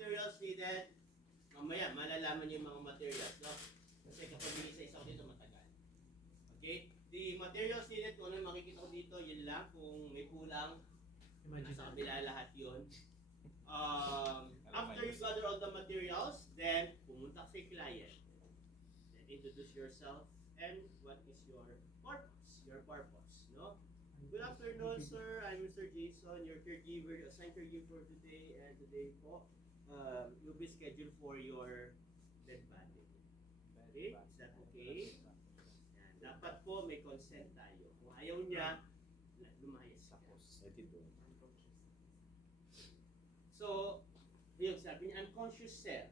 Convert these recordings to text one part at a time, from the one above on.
materials needed, mamaya malalaman niyo yung mga materials, no? Kasi kapag isa-isa ko dito matagal. Okay? The materials needed, kung ano yung makikita ko dito, yun lang. Kung may kulang, nasa kabila lahat yun. After you gather all the materials, then pumunta sa client. Then introduce yourself and what is your purpose, no? Good afternoon, sir. I'm Mr. Jason, your caregiver, your assigned caregiver for today. And today po, you'll be scheduled for your dead body. Okay? Is that okay? Yan. Dapat po may consent tayo. Kung ayaw niya, lumayas ka. So, yun, sabi niya, unconscious sir.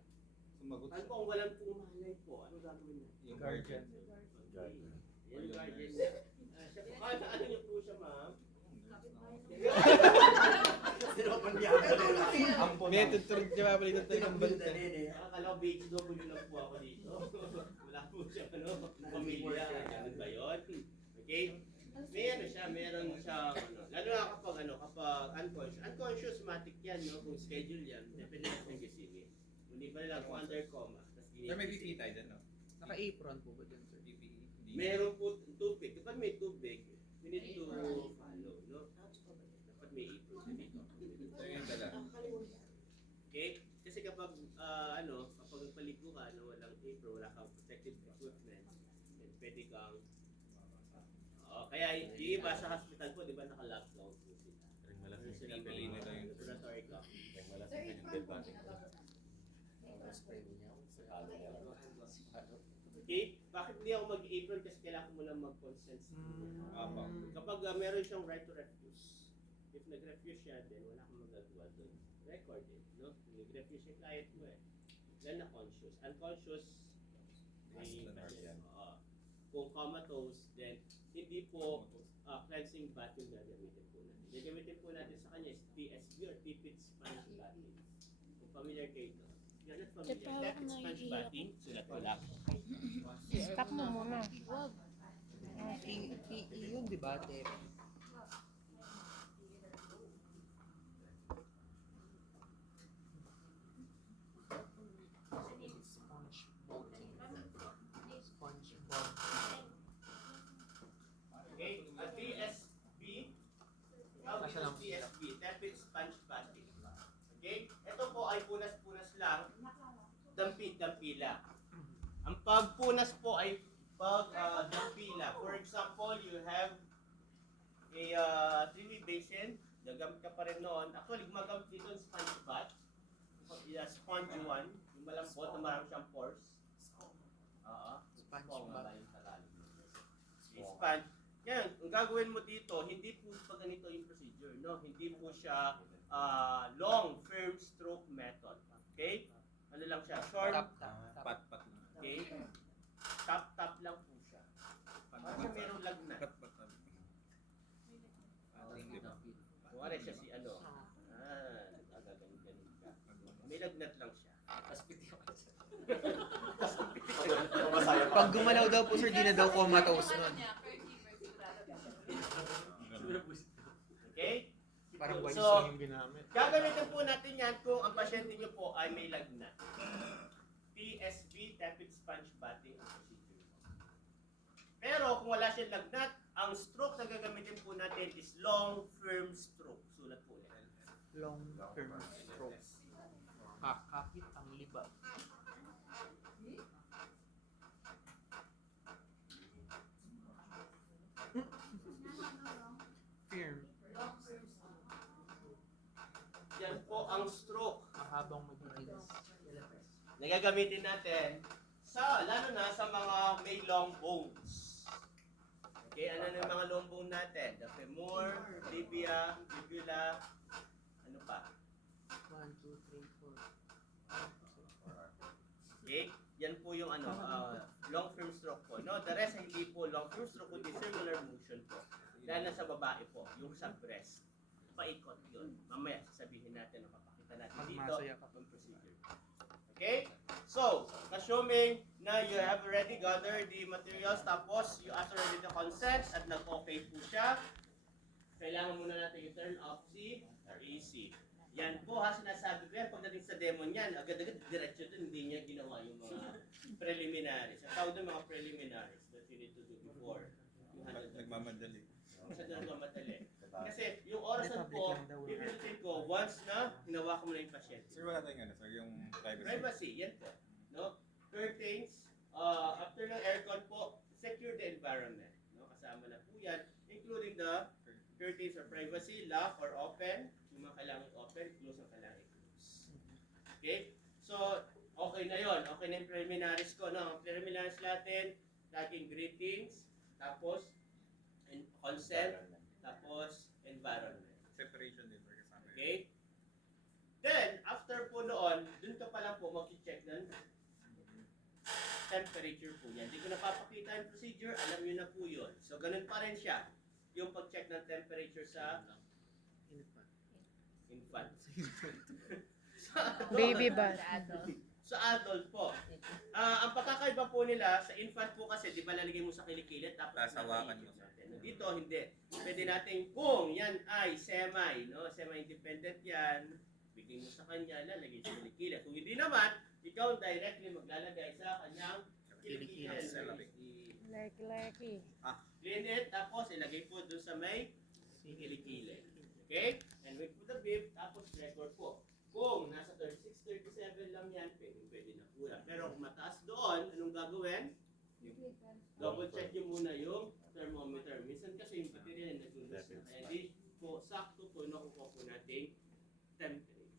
Sumagot Ano po kung walang pumalay po? Ano gagawin niya? yung guardian. Okay. Yan yung guardian niya. Siya po, ano niyo po siya, ma'am? Sino pa niya? May tutulog siya mabalitan tayo ng banta. Akala ko BHW lang po ako dito. Wala po siya, pamilya. Ganun ba yun? Okay? May siya, meron siya, lalo na kapag unconscious. Unconscious, matic yan, no? Kung schedule yan, depende na sa gisingin. Hindi ba lang kung under coma. Sir, may PPE tayo dyan, no? Naka-apron po ba dyan, sir? PPE. Meron po tubig. Kapag may tubig, we need to follow, no? Dapat may apron ka dito. Ito yung dala. Okay? Kasi kapag, kapag nagpaligo ka, walang apron, wala kang protective equipment, then pwede kang, kaya yung iba sa hospital po, di ba naka-lockdown po sila. Meron silang Pili nila yung respiratory cup. Okay? Bakit hindi ako mag-apron? Kasi kailangan ko muna mag-consent. Kapag meron siyang right to refuse, if nag-refuse siya, then wala kang magagawa doon. Record it, no? Nag-refuse yung client mo eh. Then na-conscious. Unconscious, kung comatose, then hindi po cleansing bath yung gagamitin po natin. Gagamitin po natin sa kanya is TSB or Tepid Sponge Bathing. Kung familiar kayo ito. You're not familiar. Tepid Sponge Bathing, sulat ko lang. Stop mo muna. Wag. PE yun, di ba? Sponge bolting. Sponge bolting. Okay? At TSB, tawag ito TSB, Tepid Sponge Bathing. Okay? Ito po ay punas-punas lang, dampi-dampila. Ang pagpunas po ay dampila. For example, you have a 3D basin, gagamit ka pa rin noon. Actually, gumagamit dito ng sponge bath. Sponge 1, yung malambot na marami siyang pores. Sponge Sponge bath. Sponge. Yan, ang gagawin mo dito, hindi po pa ganito yung procedure, no? Hindi po siya long, firm stroke method. Okay? Ano lang siya? Short, Tap. Pat-pat lang. okay? Tap-tap lang po siya. Para siya merong lagnat. Pat-pat lang. Ating, di ba? Kuwari siya si ganun ka. May lagnat lang siya. Pag gumalaw daw po, sir, di na daw comatose nun. Okay? Parang wise So, yung ginamit. gagamitin po natin yan kung ang pasyente niyo po ay may lagnat. TSB, Tepid Sponge Bathing ang procedure. Pero kung wala siyang lagnat, ang stroke na gagamitin po natin is long, firm stroke. Sulat po ulit. Long-term stroke. Kakapit ang libag. Firm. Yan po ang stroke Mahabang magiging. na gagamitin natin lalo na sa mga may long bones. Okay, ano na yung mga long bone natin? The femur, tibia, fibula, ano pa? 1, 2, 3, 4. Okay? Yan po yung long firm stroke po. No, the rest hindi po long firm stroke kundi circular motion po. Dahil nasa babae po, yung sa breast. Paikot yun. Mamaya sasabihin natin, napapakita natin dito ang procedure. Okay? So, assuming na you have already gathered the materials, tapos you ask already the consent at nag-okay po siya, kailangan muna natin i-turn off si AC. Yan po ha, sinasabi ko yan. Pagdating sa demo niyan, agad-agad diretso doon, hindi niya ginawa yung mga preliminaries. Ang tawag ng mga preliminaries that you need to do before you handle the Nagmamadali. Sa nagmamadali. Kasi yung orasan po, pipilitin ko once na hinawa ko mo na yung pasyente. Sir, wala tayong ano, sir, yung privacy. Privacy, yan po. No? Curtains, after ng aircon po, secure the environment. No? Kasama na po yan, including the curtains or privacy, lock or open. Yung mga kailangan open, close ang kailangan close. Okay? So, okay na yon. Okay na yung preliminaries ko. No? Ang preliminaries natin, laging greetings, tapos consent, tapos environment. Separation din, sir, kasama yun. Okay? Then, after po noon, dun ka pa lang po mag-check ng temperature po yan. Hindi ko napapakita yung procedure, alam nyo na po yun. So, ganun pa rin siya. Yung pag-check ng temperature sa infant. Baby ba? Sa adult po. Ang pagkakaiba po nila, sa infant po kasi, di ba lalagay mo sa kilikili, tapos Sasawakan mo. natin. Dito, hindi. Pwede natin, kung yan ay semi, no? Semi-independent yan, bigay mo sa kanya, lalagay sa kilikili. Kung hindi naman, ikaw directly maglalagay sa kanyang kilikili. Leki. Clean it, tapos ilagay po dun sa may kilikili. Okay? And wait for the beep, tapos record po. Kung nasa 36, 37 lang yan, pwede na po yan. Pero kung mataas doon, anong gagawin? Double check nyo muna yung thermometer. Minsan kasi yung baterya na nag-lose na. Kaya di po, sakto po nakukuha po nating temperature.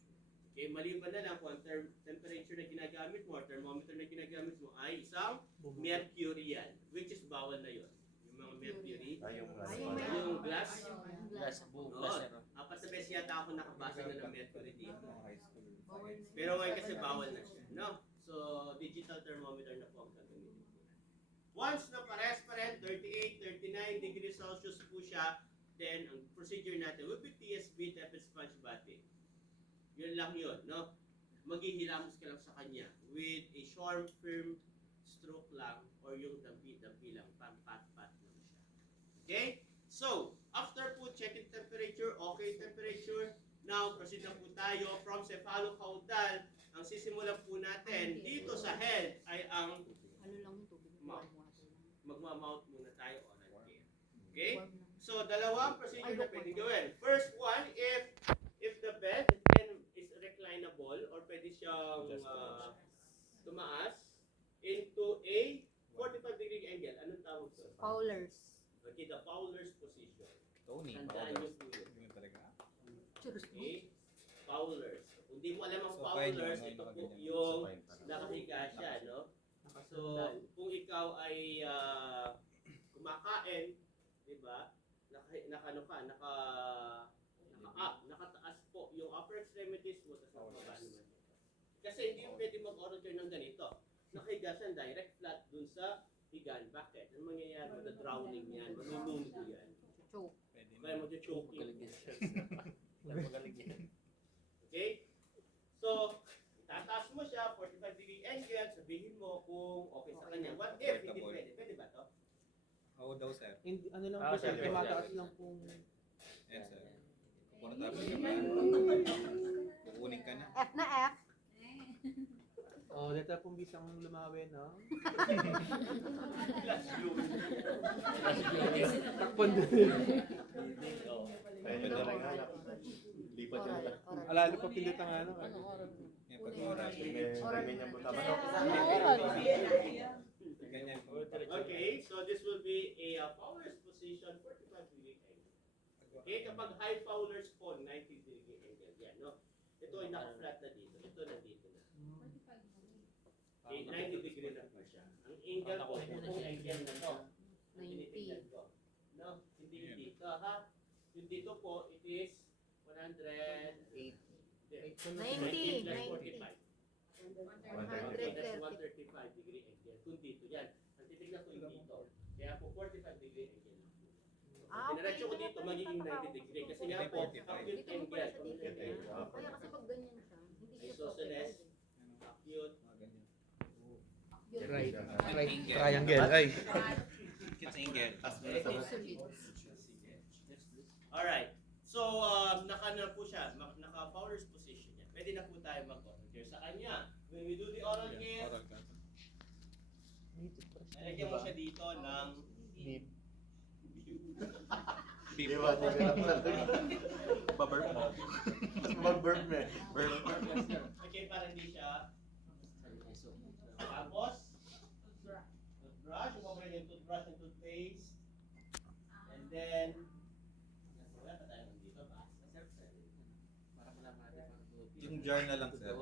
Okay, maliban na lang kung ang temperature na ginagamit mo or thermometer na ginagamit mo ay isang mercurial, which is bawal na yun. Yung mga mercury, yung glass, apat na beses yata ako nakabasa na ng mercury dito. Pero ngayon kasi bawal na siya, no? So, digital thermometer na po ang gagamitin ko. Once na pares pa rin, 38, 39 degrees Celsius po siya, then ang procedure natin will be TSB, tepid sponge bathing. Yun lang yun, no? Maghihilamos ka lang sa kanya with a short, firm stroke lang or yung dampi-dampi lang, pat-pat lang siya. Okay? So, after po checking temperature, okay temperature, now proceed na po tayo from cephalocaudal. Ang sisimulan po natin dito sa head ay ang mouth. Magma-mouth muna tayo oral care. Okay? So, dalawang procedure na pwede gawin. First one, if the bed is reclinable or pwede siyang tumaas into a 45 degree angle. Anong tawag to? Fowlers. Okay, the Fowler's position. Tony, Tandaan niyo po yun. Yun talaga. Okay? Fowlers. Kung di mo alam ang So, Fowlers, fine, ito po nakaganyan. yung nakahiga siya, no? So, kung ikaw ay kumakain, di ba? Nakataas po yung upper extremities mo, tapos nakababa naman. Kasi hindi mo pwede mag-oral care ng ganito. Nakahiga siya direct flat dun sa higaan. Bakit? Ano mangyayari? Mada-drowning yan. Manunundo yan. Choke. Kaya mag-choking. Okay? So, itataas mo siya, 45 degree angle, sabihin mo kung okay sa kanya. What if hindi pwede? Pwede ba to? Oo daw, sir. Hindi, ano lang po sir, tumataas lang po. Yan, sir. Komportable ka ba? Kukunin ka na. F na F. Oh, dito pong bisang lumawi, no? Takpon doon. Lipat yun lang. Alalo pa pindot ang ano. Yan, pag-oras. Ganyan po tama. Ganyan po. Okay, so this will be a Fowler's position, 45 degree angle. Okay, kapag high Fowler's po, 90 degree angle. Yan, no? Ito ay naka-flat na dito. Ito na dito na. Okay, 90 degree na po siya. Ang angle po, itong angle na to. Ang tinitingnan ko. No? Hindi yung dito, ha? Yung dito po, it is 108. 90. 45. Okay, that's 135 degree angle. Kung dito, yan. Ang titignan ko yung dito. Kaya po 45 degree angle. Ah, okay. Diretso ko dito, magiging 90 degree. Kasi nga po, acute Dito mo pala sa angle. dito. Kaya kasi pag ganyan siya, hindi siya Isosceles, focus. acute. Right. Right. Triangle. Ay. Kids angle. Alright. So, naka na po siya, naka-power's position niya. Pwede na po tayo mag-oral care sa kanya. When we do the oral care, Oral ka. lalagyan mo siya dito ng Beep. Beep. Di ba? Di ka lang talaga. Baburp mo. Mag-burp me. okay, para hindi siya. Tapos, toothbrush, umaparin yung toothbrush and toothpaste. And then, wala pa tayo dito ba? Yung jar na lang, sir.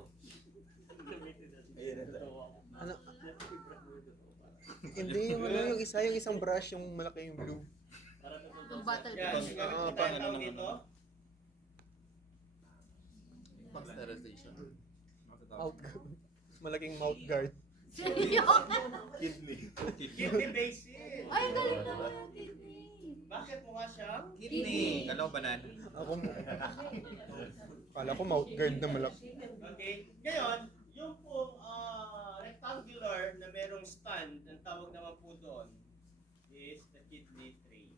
Ano? Hindi, yung isang brush, yung malaki yung blue. Yung bottle Yan, brush. gamit Ah, po tayo ano tawag naman, dito. Sterilization. Mouth malaking mouth guard. Seryo? Kidney. Kidney basin. Ay, galing naman yung kidney. Bakit mukha siyang? Kidney. Kala ko banana. Kala ko mouth guard na malaki. Okay. Ngayon, yung pong rectangular na merong stand, ang tawag naman po doon is the kidney tray.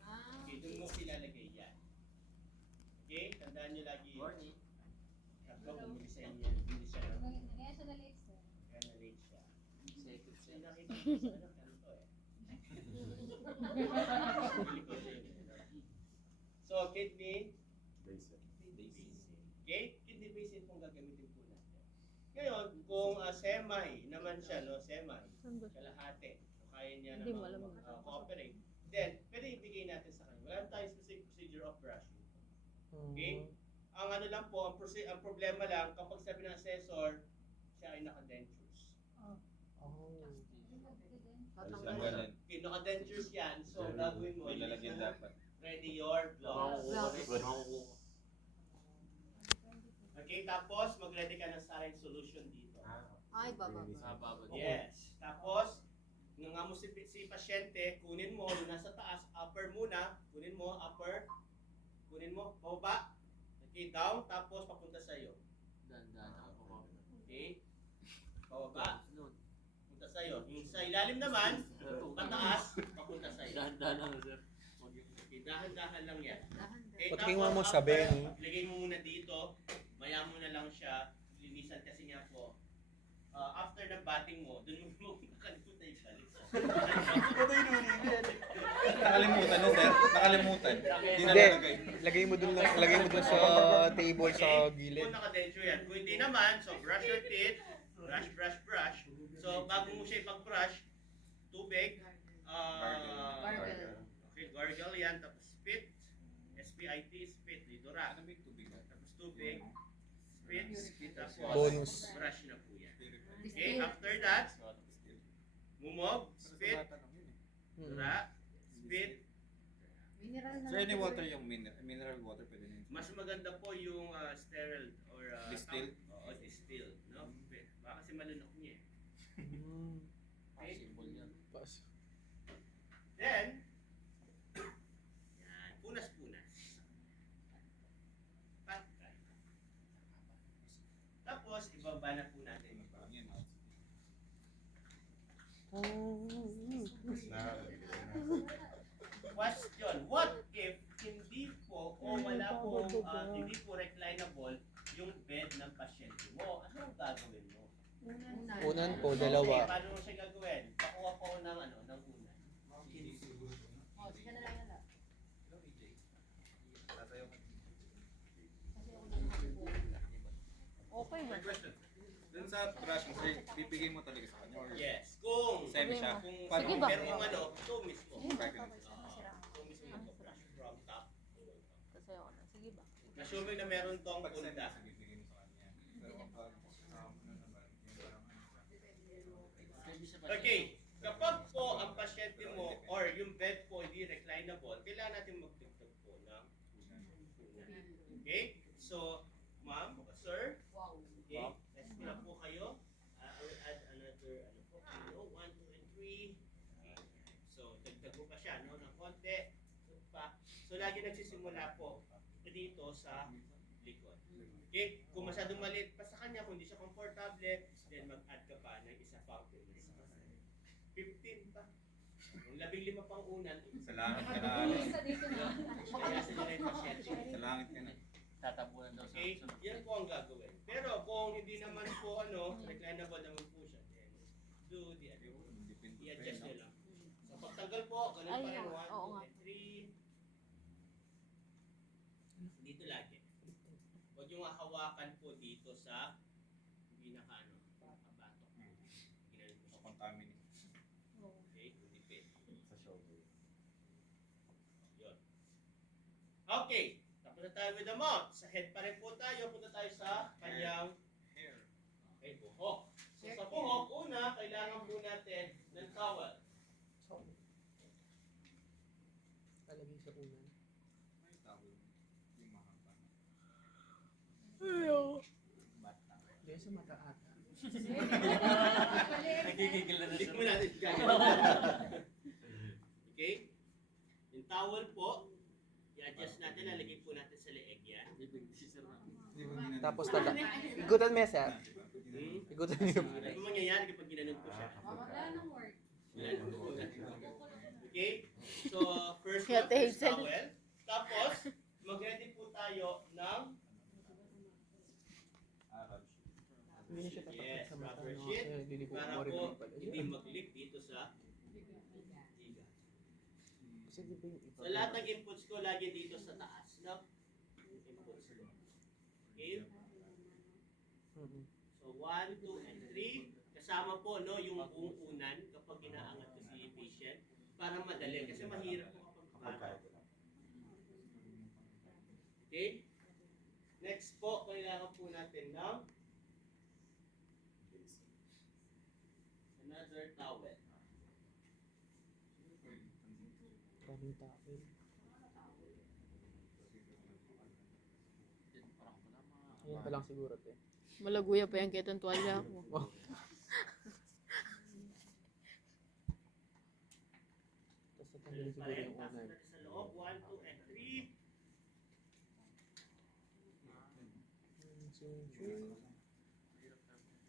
Ah. Okay, doon mo ilalagay yan. Okay, tandaan nyo lagi yun. Kapag bumili sa inyo yan, bumili siya ng kaya na late siya. Kasi nakita ko sa anak, ano to eh. Bili ko siya yun. So, kidney Basin. basin. Okay? Kidney basin pong gagamitin po natin. Ngayon, kung semi naman siya, no? Semi, kalahati. So, kaya niya Hindi mo naman alam mo. cooperate. Then, pwede ibigay natin sa kanya. Wala tayong specific procedure of brushing. Okay? Ang ano lang po, ang problema lang, kapag sabi ng assessor, siya ay naka-dentures. Tanggalin. Okay, naka-dentures yan. So, gagawin mo, May lalagyan dapat. ready your gloves. Okay, tapos mag-ready ka ng saline solution dito. Ay, baba. Yes. Tapos, nga mo si pasyente, kunin mo yung nasa taas, upper muna, kunin mo, upper, kunin mo, baba, okay, down, tapos papunta sa'yo. Okay? Pababa, papunta sa'yo. Yung sa ilalim naman, pataas, papunta sa'yo. Okay, dahan-dahan lang yan. Okay, Patikin mo tapos mo after, sabi, no? Lagay mo muna dito, maya mo na lang siya, linisan kasi nga po. After ng batting mo, dun mo nakalimutan yung balik. Nakalimutan na, sir. Nakalimutan. Hindi na Hindi. nalagay. Lagay mo dun sa table sa gilid. Kung naka-denture yan. Kung hindi naman, so brush your teeth, brush. So bago mo siya ipag-brush, tubig, Gargle. okay, gargle yan, tapos spit, S-P-I-T, spit, lidura. Ano ba yung tubig? Tapos tubig, spit, tapos Bonus. brush na po yan. Okay, after that, mumog, spit, dura, spit. Mineral na Sir, any water yung mineral water pwede na yun. Mas maganda po yung sterile or Distilled? Oo, distilled, no? Baka kasi malunok niya eh. Okay? Then, yan, punas-punas. Pat-pat. Tapos, ibaba na po natin. Question, what if hindi po o wala po, hindi po reclinable yung bed ng pasyente mo? Anong gagawin mo? Unan po, Okay, dalawa. paano mo siya gagawin? Pakuha po ng ano, ng unan. Okay ba? Dun sa brush mo, sir, bibigay mo talaga sa kanya or Yes, kung semi siya? kung Paano? Sige ba? pero kung ano, ito mismo. Five minutes. Ito mismo mag-brush from top. Kasi ako na. Sige ba? Assuming na meron tong Pag semi punda. siya, bibigay mo sa kanya. Pero pag, ano naman, yung parang Okay, kapag po ang pasyente mo or yung bed po hindi reclinable, kailangan natin magtugtog po ng unan. Okay? So, ma'am, sir, okay, let's go na po kayo. I will add another, ano po, 1, 2, and 3. So, dagdag mo pa siya, no, ng konti. So, lagi nagsisimula po dito sa likod. Okay? Kung masyadong maliit pa sa kanya, kung hindi siya komportable, then mag-add ka pa ng isa pang 15 pa. Yung 15 pang unan, Sa langit ka na. kaya sila rin pasyente. Sa langit ka na. Tatabunan daw sa Okay, sunod. yan po ang gagawin. Pero kung hindi naman po reclinable naman po siya, then do the other way. I-adjust nyo lang. So pagtanggal po, ganun pa rin. Ayun, 1, oo 2, nga. and 3. Dito lagi. Huwag yung hawakan po dito sa pinaka kabato. Ginanong po siya. Contaminate. Okay, dipit. Sa shoulder. Yun. Okay, tapos na tayo with the mouth. Sa head pa rin po tayo. Punta tayo sa kanyang Hair. okay, buhok. So sa buhok, una, kailangan po natin ng towel. Talagay sa unan. May towel. Yung mahaba. Hindi sa mata ata. Nagigigil na Hindi sa mo natin gagawin. Okay? Yung towel po, i-adjust natin, lalagay po natin sa leeg yan. Di ba ginanong? Tapos igutan mo sir. Hmm? Igutan niyo. Ano po mangyayari kapag ginanon po siya? Ginanon po. Okay? So, first Kaya one, first Hazel. towel. Tapos, mag-ready po tayo ng Arab. Hindi na siya tatakot yes, sa mata. rubber No? sheet Kaya liliko para mo rin po pala. hindi mag-leak dito sa tiga. Kasi di ba yung iba? So, lahat ng inputs ko lagi dito sa taas, no? Inputs ko. Okay? Mhm. So, 1, 2, and 3. Kasama po, no, yung buong unan kapag inaangat ko si patient para madali. Kasi mahirap po kapag bata. Okay? Next po, kailangan po natin ng another towel. Daming towel. Ayan pa lang siguro te. Malaguya pa yung kitang tuwalya ko. Wow. Tapos natanggalin siguro yung Pasok unan. natin sa loob. 1, 2, and 3.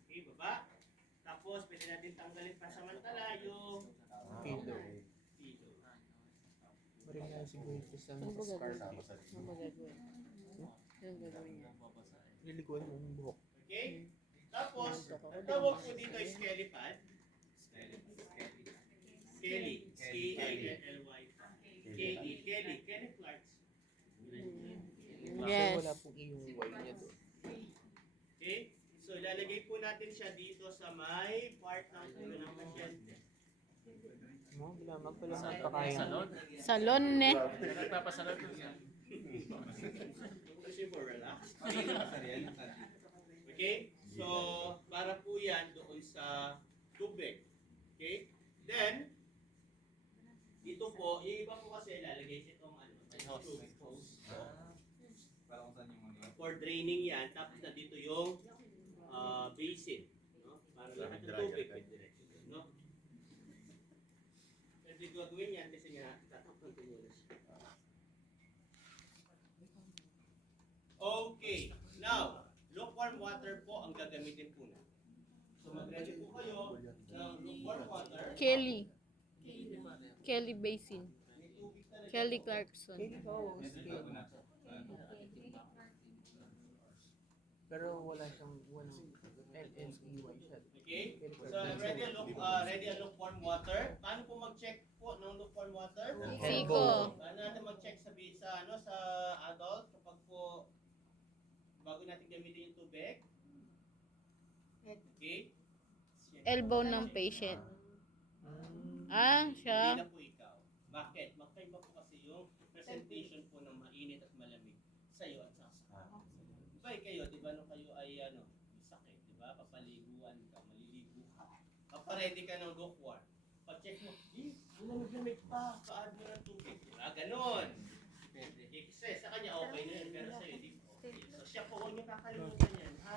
Okay, baba. Tapos, pwede natin tanggalin pasamantala yung Pillow. pillow. Marin na siguro ito sa Ano ba scar. gagawin? Ano ba gagawin? Ano gagawin niya? Lilikuan mo yung buhok. Okay? Tapos, ang tawag po dito ay skelly pad. Skelly. K-A-L-L-Y. Kelly. Kelly. Kelly Clarkson. Kasi Yes. wala pong iyong wire niya doon. Okay? So, ilalagay po natin siya dito sa may part ng ulo ng pasyente. Mo, bilamag pala magpakaya. Salon. Salon ne. Nagpapasalon ko siya. Kasi more relaxed. Sariyan. Okay? So, para po yan doon sa tubig. Okay? Then, dito po, yung iba po kasi lalagay itong hose. hose. Para kung saan yung ano. For draining yan, tapos na dito yung basin. No? Para lahat ng tubig pwede diretso doon, no? Pwede gagawin yan kasi nga, tatapon ko muna siya. Okay. Now, lukewarm water po ang gagamitin po natin. So, mag-ready po kayo ng lukewarm water. Kelly. Kelly Basin. May tubig talaga. Kelly Clarkson. Pero wala siyang LNEY siya. Okay? So, ready a lukewarm water. Paano po mag-check po ng lukewarm water? Siko. Paano natin mag-check sa adult kapag po bago natin gamitin yung tubig? Okay? Elbow ng patient. Ah, Hindi siya. na po ikaw. Bakit? Magkaiba po kasi yung presentation po ng mainit at malamig sa'yo at sa akin. Diba kayo, di ba nung kayo ay may sakit, di ba? Papaliguan ka, maliligo ka. Paparedy ka ng lukewarm. Pag-check mo, lamig pa, pa-add mo ng tubig. Di ba? Ganon. Kasi sa kanya okay na yun, pero sa'yo hindi po okay. So siya po, huwag niyo kakalimutan yan. Ha?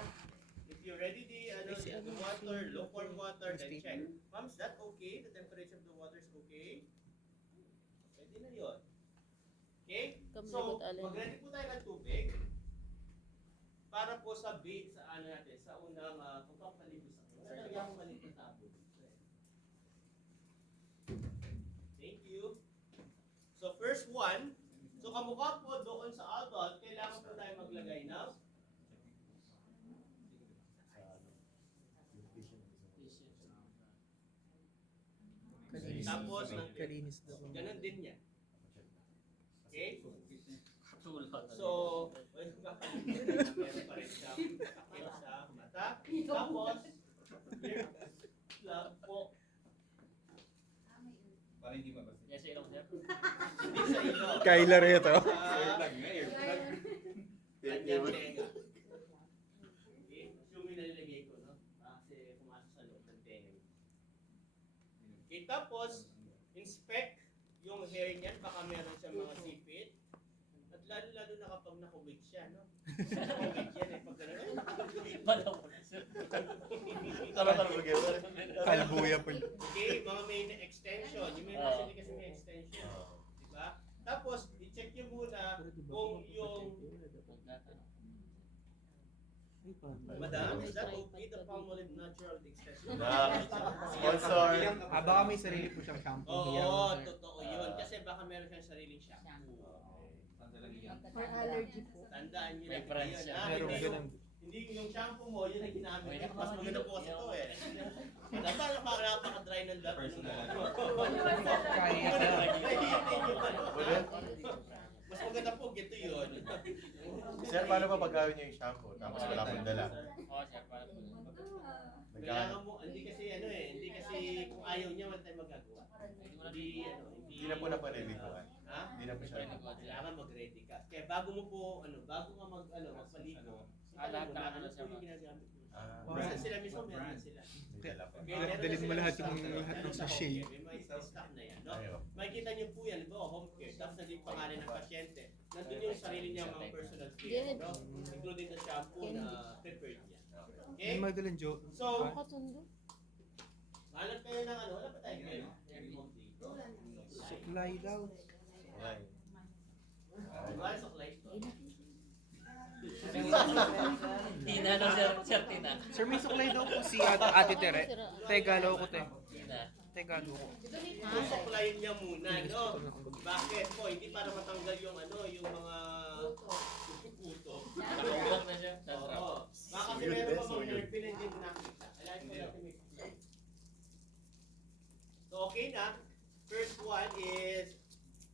If you're ready the water, lukewarm water, then check. Ma'am, is that okay? The temperature of the water is okay? Pwede na yun. Okay? So, mag-ready po tayo ng tubig para po sa natin, sa unang kung papaligo sa akin. Wala talaga akong maliit na tabo. So first one, so kamukha po doon sa adult, kailangan po tayo maglagay ng tapos Kalinis daw. ganun din yan. Okay? Tulad. So, meron pa rin siyang takip sa mata. Tapos, ear plug po. Para hindi mabasa. Yes, sa ilong sir. Hindi sa ilong. Kyler ito. Sa Earplug nga, earplug. kanyang tenga. Okay? Assuming nalalagay ko, no? Kasi pumasok sa loob ng tenga. Okay, tapos, inspect yung hair niyan. Baka meron siyang mga sipit. At lalo-lalo na kapag naka-wig siya, no? Naka-wig yan eh. Pag gano'n, Palaw mo na sir. Kalbuya po. okay, mga may extension. Yung may kasi may extension. Diba? Tapos, i-check nyo muna kung yung Madam, is that okay? The Palmolive Natural Extension? Sponsor. Baka may sarili po siyang shampoo. Oo, totoo yun. Kasi baka meron siyang sariling shampoo. For allergy po. Tandaan nyo May lang brands yun. yan. ah. Meron Hindi ganun. hindi yung shampoo mo, yun ang ginamit mo. Mas maganda po kasi ito eh. Dapat napaka-dry ng lab. Kaya Mas maganda po, gito yun. Sir, paano pa pagkawin niyo yung shampoo? Tapos wala pong dala. Oo, sir. Para po. Kailangan mo, hindi kasi ano eh, hindi kasi kung ayaw niya, wala tayong magagawa. Hindi na po naparedy ko. Ha? Hindi na po siya. Kailangan mag-ready ka. Kaya bago mo po, bago ka magpaligo, Lahat ng ano, ano sir, po yung ginagamit mo. Ah, Minsan sila mismo, meron sila. may dala pa. Okay, meron dalhin na mo sila lahat stock. yung lahat ng Stock, sachet. okay, may mga stock na yan, no? Ayaw. Makikita niyo po yan, diba, home care, tapos nandun yung pangalan ng pasyente. Nandun yung sarili niya mga personal care, no? Including the shampoo na prepared niya. Okay? May madalang joke. So, Katundo. hanap kayo ng ano, wala pa tayo kayo? Supply daw. Okay. Wala suklay to. Tina no, sir. Sir, Tina. Sir, may suklay daw po si Ate Tere. Tegalo ko te. Tina. Tegalo ko. Susuklayin niya muna, no? Bakit po? Hindi para matanggal yung ano, yung mga puto. Nakubok na siya. Oo. Baka kasi meron pa mga nerve na hindi mo nakita. Alam ko natin may suklay. So, okay na. First one is,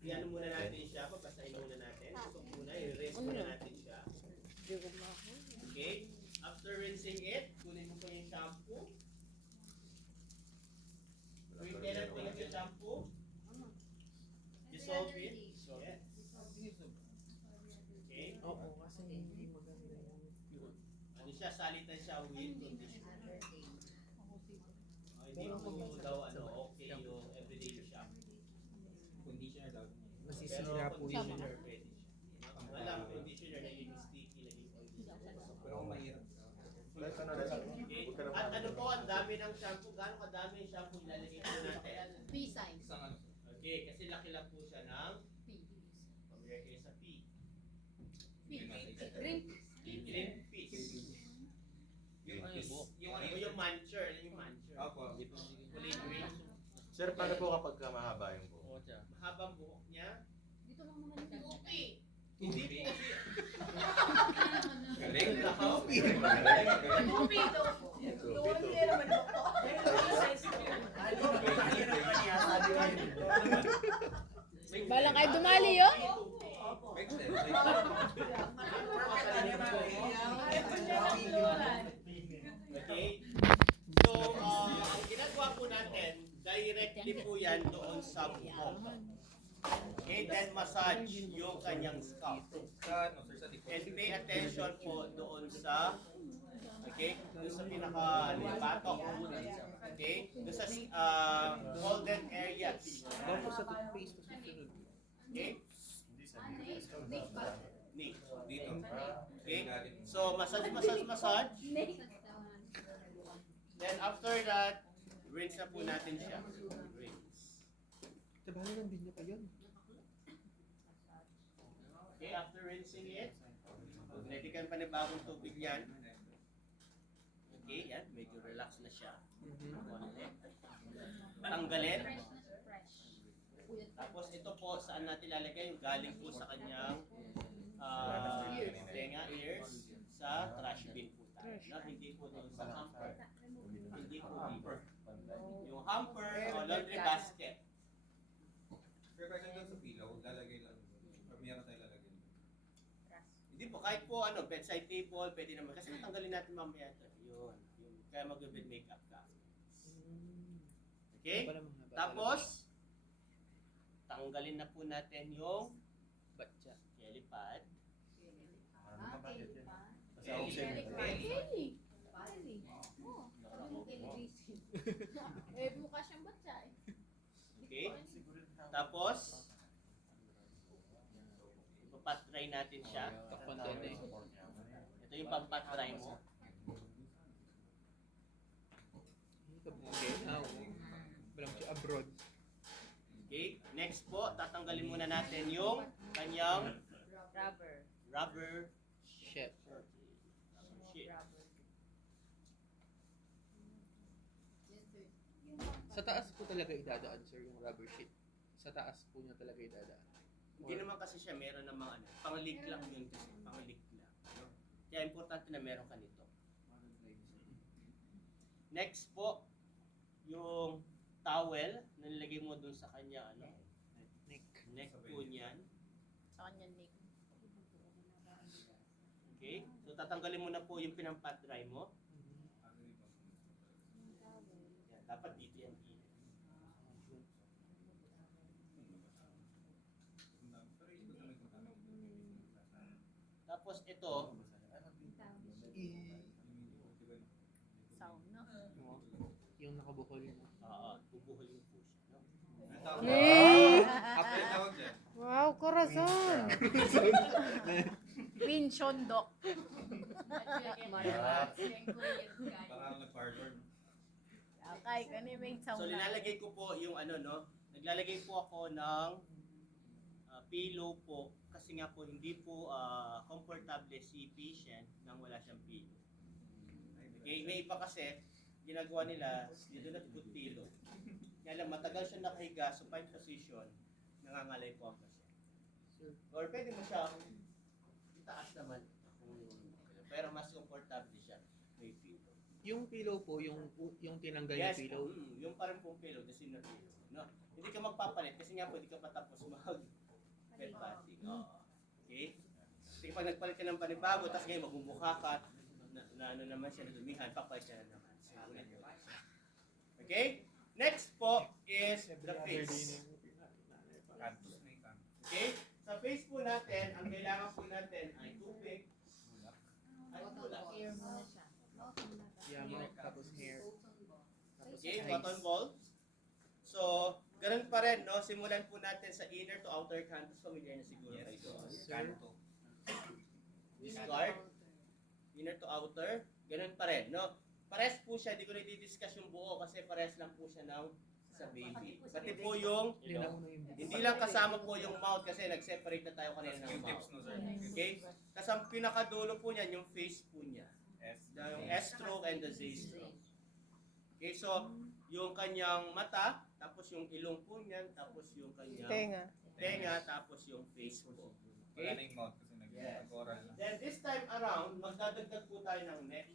i-ano muna natin siya. Papasahin muna natin. So, muna, i-rinse muna natin siya. Okay? After rinsing it, kunin mo po yung shampoo. So, you cannot take the shampoo. Dissolve it. Yes. Okay? Oo, kasi hindi maganda yung Ano siya, salitan siya with conditioner. Hindi po daw okay yung everyday shampoo. Conditioner daw. masisira po yun. Conditioner pwede siya. Alam, conditioner nagiging sticky, naging oily. Pero kung mahirap. Okay. At ano po, ang dami ng shampoo. Gaano kadami yung shampoo ilalagay po natin? P-sign. Isang ano. Okay, kasi laki lang po siya ng P. pamilya kayo sa P. Green. Green piece. Yung ano yung buhok. Yung ano, yung mancher. Yung mancher. Opo. Kulay green. Sir, paano po kapag mahaba yung buhok? Oo, siya. Mahabang buhok niya. Dito lang naman yung P. Hindi po kasi. Galing. Balang ay dumali yun? Makes sense. Okay? So, ang ginagawa po natin, directly po yan doon sa buhok. Okay, then massage yung kanyang scalp. Sa ano, sir, sa likod. And pay attention po doon sa, okay, doon sa pinaka batok. Okay? Doon sa golden areas. Daw po sa toothpaste na susunod. Okay? Hindi sa dito. Knee. Dito. Okay? So, massage. Then after that, rinse na po natin siya. Rinse. Tabalo ng video pa yun. Okay, after rinsing it, ready ka pa ng bagong tubig yan. Okay, yan. Medyo relax na siya. Tanggalin. Tapos ito po, saan natin lalagay? Yung galing po sa kanyang tenga, ears, sa trash bin po tayo. No? Hindi po doon sa hamper. Hindi po dito. Yung hamper o laundry basket. Pero kasi doon sa pillow, lalagay lang. Or meron tayo lalagay. Hindi po, kahit po ano, bedside table, pwede naman. Kasi tanggalin natin mamaya ito. Yun. Kaya mag-bed makeup ka. Okay? Tapos, tanggalin na po natin yung Batya. jelly pad. Ano pa bakit yan? Kasi Jelly outside pad. mo. Eh, mukha siyang batya eh. Okay? Tapos, ipapatry natin siya. Takpan din eh. Ito yung pampatry mo. Okay, now. Walang siya abroad. Okay? Next po, tatanggalin muna natin yung kanyang Rubber. rubber Shit. sheet. Sa taas po talaga idadaan, sir, yung rubber sheet. Sa taas po niya talaga idadaan. Hindi naman kasi siya meron ng mga ano, pang-leak lang yun kasi, pang-leak lang. No? Kaya importante na meron ka nito. Next po, yung towel na nilagay mo dun sa kanya, ano, neck po niyan. Sa kanya Nick. Okay? So tatanggalin mo na po yung pinampat-dry mo. Yan, dapat dito yan. Tapos ito, Sound, no? Yung nakabuhol. bubuhulin po siya. No? Ang tawag Hey! Ano yung tawag dyan? Wow, corazon! Pinchondok. Parang nag-barber. Okay, kani may sound So na. nilalagay ko po yung ano no, naglalagay po ako ng pillow po kasi nga po hindi po comfortable si patient nang wala siyang pillow. Okay, may iba kasi ginagawa nila, they do not put pillow. Kaya lang matagal siya nakahiga sa fine position, nangangalay po ang pasyente. Or pwede mo siya itaas naman. Pero mas comfortable siya may pillow. Yung pillow po, yung tinanggal Yes, yung pillow. yung parang pong pillow, the sinner pillow. No? Hindi ka magpapalit kasi nga po hindi ka patapos mag-bed batting. Okay? Kasi pag nagpalit ka ng panibago, tapos ngayon magmumukha ka, na ano naman siya, na dumihan, papalit ka na naman. So, ulit yun. Okay? Next po is the face. Okay? Sa face po natin, ang kailangan po natin ay tubig at bulak. Hair muna siya. Yamok, tapos hair. Tapos Okay, ice. cotton ball. So, ganun pa rin, no? Simulan po natin sa inner to outer canthus. Familiar na siguro kayo doon. Kanto. Discard. Inner to outer. Ganun pa rin, no? Pares po siya, di ko na i-discuss yung buo kasi pares lang po siya ng sa baby. Pati po yung, Hindi na una yung hindi lang kasama po yung mouth kasi nag-separate na tayo kanina ng mouth. Q-tips no sir. Okay? Kasi ang pinakadulo po niyan, yung face po niya. S. Yung S-stroke and the Z-stroke. Okay, so, yung kanyang mata, tapos yung ilong po niyan, tapos yung kanyang tenga, tapos yung face po. Wala na Okay? yung mouth kasi nag-oral na. Then this time around, magdadagdag po tayo ng neck.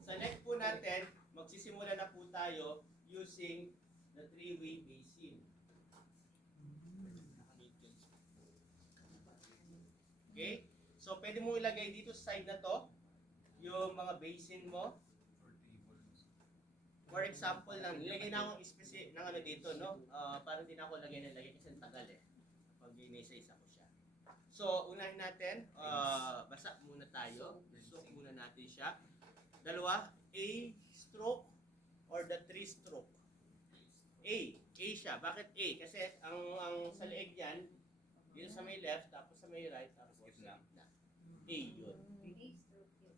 Sa neck po natin, magsisimula na po tayo using the three-way basin. Okay? So, pwede mo ilagay dito sa side na to, yung mga basin mo. Or table. For example lang, nilagay na akong specific ng ano dito, no? Parang hindi na ako lagay kasi ang tagal eh. Pag inisa-isa ko siya. So, unahin natin, basa muna tayo. Soak muna natin siya. Dalawa, A stroke or the three stroke. A siya. Bakit A? Kasi ang sa leeg yan, dito sa may left, tapos sa may right, tapos sa Gitna. gitna. A yun.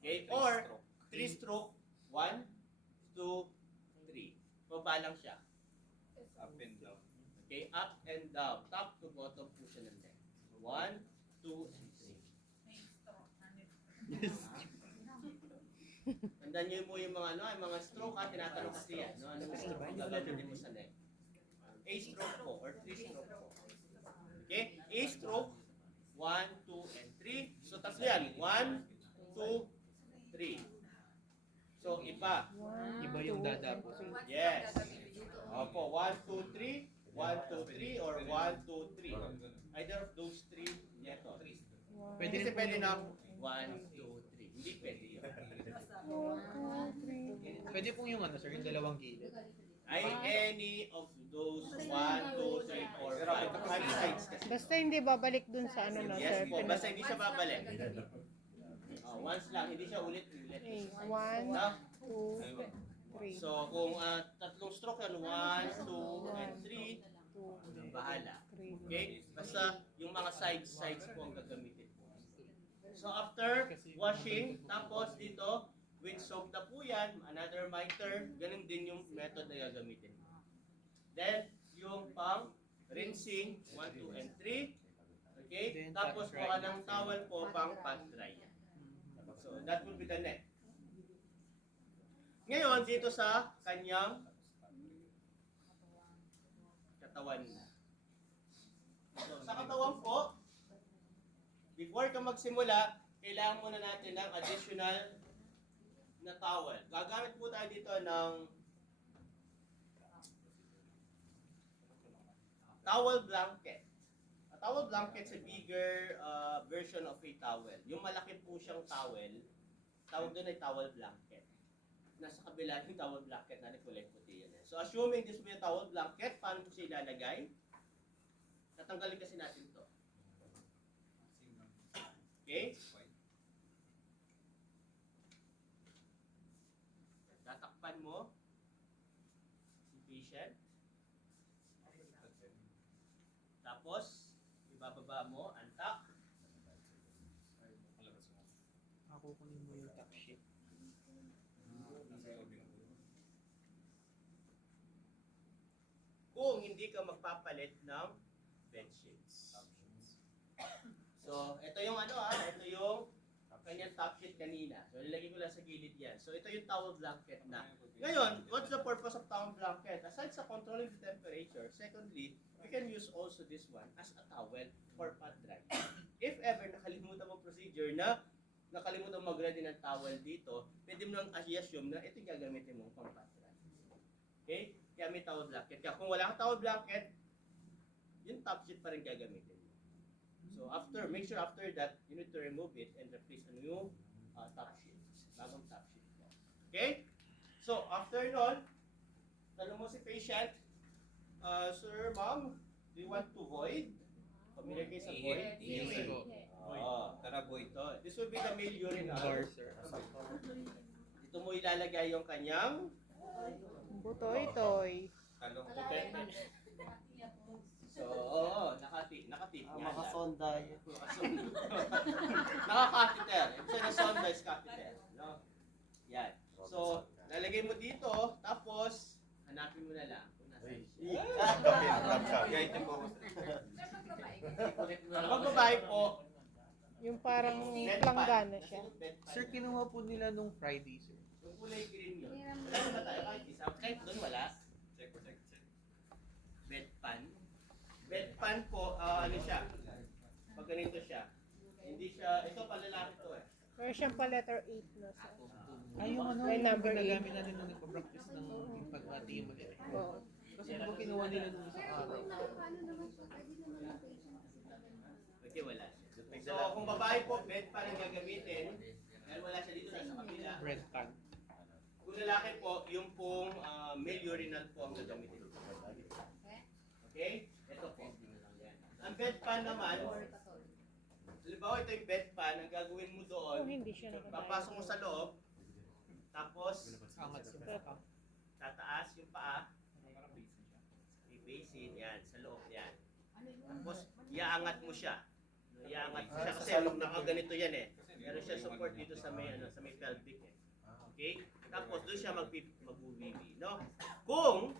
Okay? Or three stroke, 1, 2, 3. Baba lang siya. Up and down. Okay? Up and down. Top to bottom po siya ng neck. 1, 2, and 3. Tandaan Tingnan niyo mo yung mga yung mga stroke ha, tinatanong kasi yan. No? Anong stroke ang gagamitin mo sa neck? A stroke po or 3 stroke po. Okay? A stroke, 1, 2, and 3. So tatlo yan. 1, 2, 3. So iba. Iba yung dada po. Yes. Opo, 1, 2, 3. 1, 2, 3 or 1, 2, 3. Either of those 3 methods. Pwede Kasi rin po pwede yung, na 1, 2, 3. Hindi pwede yun. pwede po yung ano, sir, yung dalawang gilid. Ay any of those 1, 2, 3, 4, 5. 5 sides kasi. Basta hindi babalik dun sa ano no, Yes sir. po, basta hindi siya babalik. Once lang, hindi siya ulit-ulit. Okay, 1, No? 2, 3. So kung tatlong stroke yan, 1, 2, and 3, bahala. 3. Okay? Basta yung mga sides po ang gagamitin po. So after washing, tapos dito, with soap na po yan, another mitre, ganun din yung method na gagamitin. Then, yung pang rinsing, 1, 2, and 3. Okay? Then, Tapos pat dry. kuha ng towel po pang pat dry. So that will be the neck. Ngayon, dito sa kanyang katawan. So, sa katawan po, before ka magsimula, kailangan muna natin ng additional na towel. Gagamit po tayo dito ng towel blanket. A towel blanket is a bigger version of a towel. Yung malaki po siyang towel, tawag doon ay towel blanket. Nasa kabila yung towel blanket na kulay puti yan. So assuming this will be a towel blanket, paano po siya ilalagay? Tatanggalin kasi natin to. Okay? Tatakpan mo si patient. Tapos, ibababa mo, antak. Ako kunin mo yung top sheet. Kung hindi ka magpapalit ng bedsheets. So, ito yung ito yung kanyang top sheet kanina. So, nilagay ko lang sa gilid yan. So, ito yung towel blanket na. Ngayon, what's the purpose of towel blanket? Aside sa controlling the temperature, secondly, we can use also this one as a towel for pat dry. If ever nakalimutan mo procedure na nakalimutan mag-ready ng towel dito, pwede mo nang i-assume na ito yung gagamitin mo pang pat dry. Okay? Kaya may towel blanket. Kaya kung wala kang towel blanket, yung top sheet pa rin gagamitin mo. So after, make sure after that, you need to remove it and replace a new top sheet. Bagong top sheet. Okay? So after nun, tanong mo si patient, Sir, Ma'am, do you want to void? Familiar kayo sa void? Yes, po. Tara, boy. So, this will be the male urinal. Bar, sir. Dito mo ilalagay yung kanyang Butoy-toy. Talong. So, nakatip. Yan lang. Makasonda yun. Naka-catheter. Ito na sonda is catheter. No? Yan. So, lalagay mo dito, tapos, hanapin mo na lang kung nasa siya. Guide niyo po. Pag babae po, Yung parang bed pan. planggana siya. Nasa bed pan. Sir, kinuha po nila nung Friday, sir. Yung kulay green yun. Wala na ba tayo kahit isa? Kahit doon wala. Check. Bed pan. Bed pan po, ano siya? Pag ganito siya. Hindi siya, ito palalaki to eh. Meron siyang pa letter 8 na sa. Ay, yung ano, May yung number ginagamit natin nung nagpa-practice ng yung pag-tingin mo nila. Oo. Kasi di ba kinuha nila nung isang araw? Okay, wala siya. So, kung babae po, bed pan ang gagamitin. Dahil wala siya dito, nasa kabila. Red pan. Kung lalaki po, yung pong male urinal po ang gagamitin. Okay? Ito po. Ang bed pan naman, halimbawa ito yung bed pan, ang gagawin mo doon, Kung hindi siya nakatayo. papasok mo sa loob, tapos Angat sa Ito. tataas yung paa, i-basin, yan, sa loob, yan. Tapos, iaangat mo siya. Iaangat mo siya kasi nakaganito yan eh. Meron siya support dito sa may, sa may pelvic eh. Okay? Tapos, doon siya mag-uwiwi, no? Kung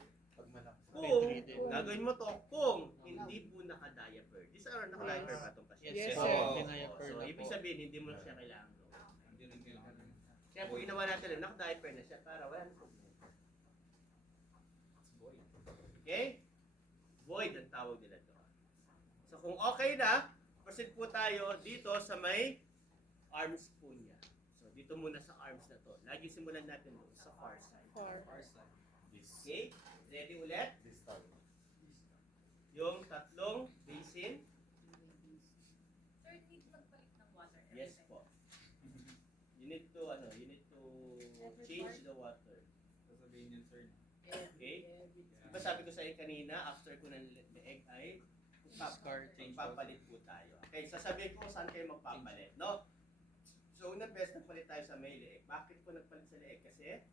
gagawin mo to, kung hindi po naka-diaper. These are naka-diaper ba itong pasyente? Yes, Yes, sir. sir. Dinaya per So, na ibig po. sabihin, hindi mo na siya kailangan gawin. Kaya po ginawa natin, naka-diaper na siya para wala na problema. Okay? Void ang tawag nila doon. So kung okay na, proceed po tayo dito sa may arms po niya. So dito muna sa arms na to. Lagi simulan natin doon sa far side. Okay? Ready ulit? This time. Yung tatlong basin. Sir, need magpalit ng water every Yes time. po. You need to change the water. Sasabihin yun, sir. Okay? Diba sabi ko sa iyo kanina, after ko ng leeg ay papalit po tayo. Okay, sasabihin ko saan kayo magpapalit, no? So, unang best nagpalit tayo sa may leeg. Bakit po nagpalit sa leeg? Kasi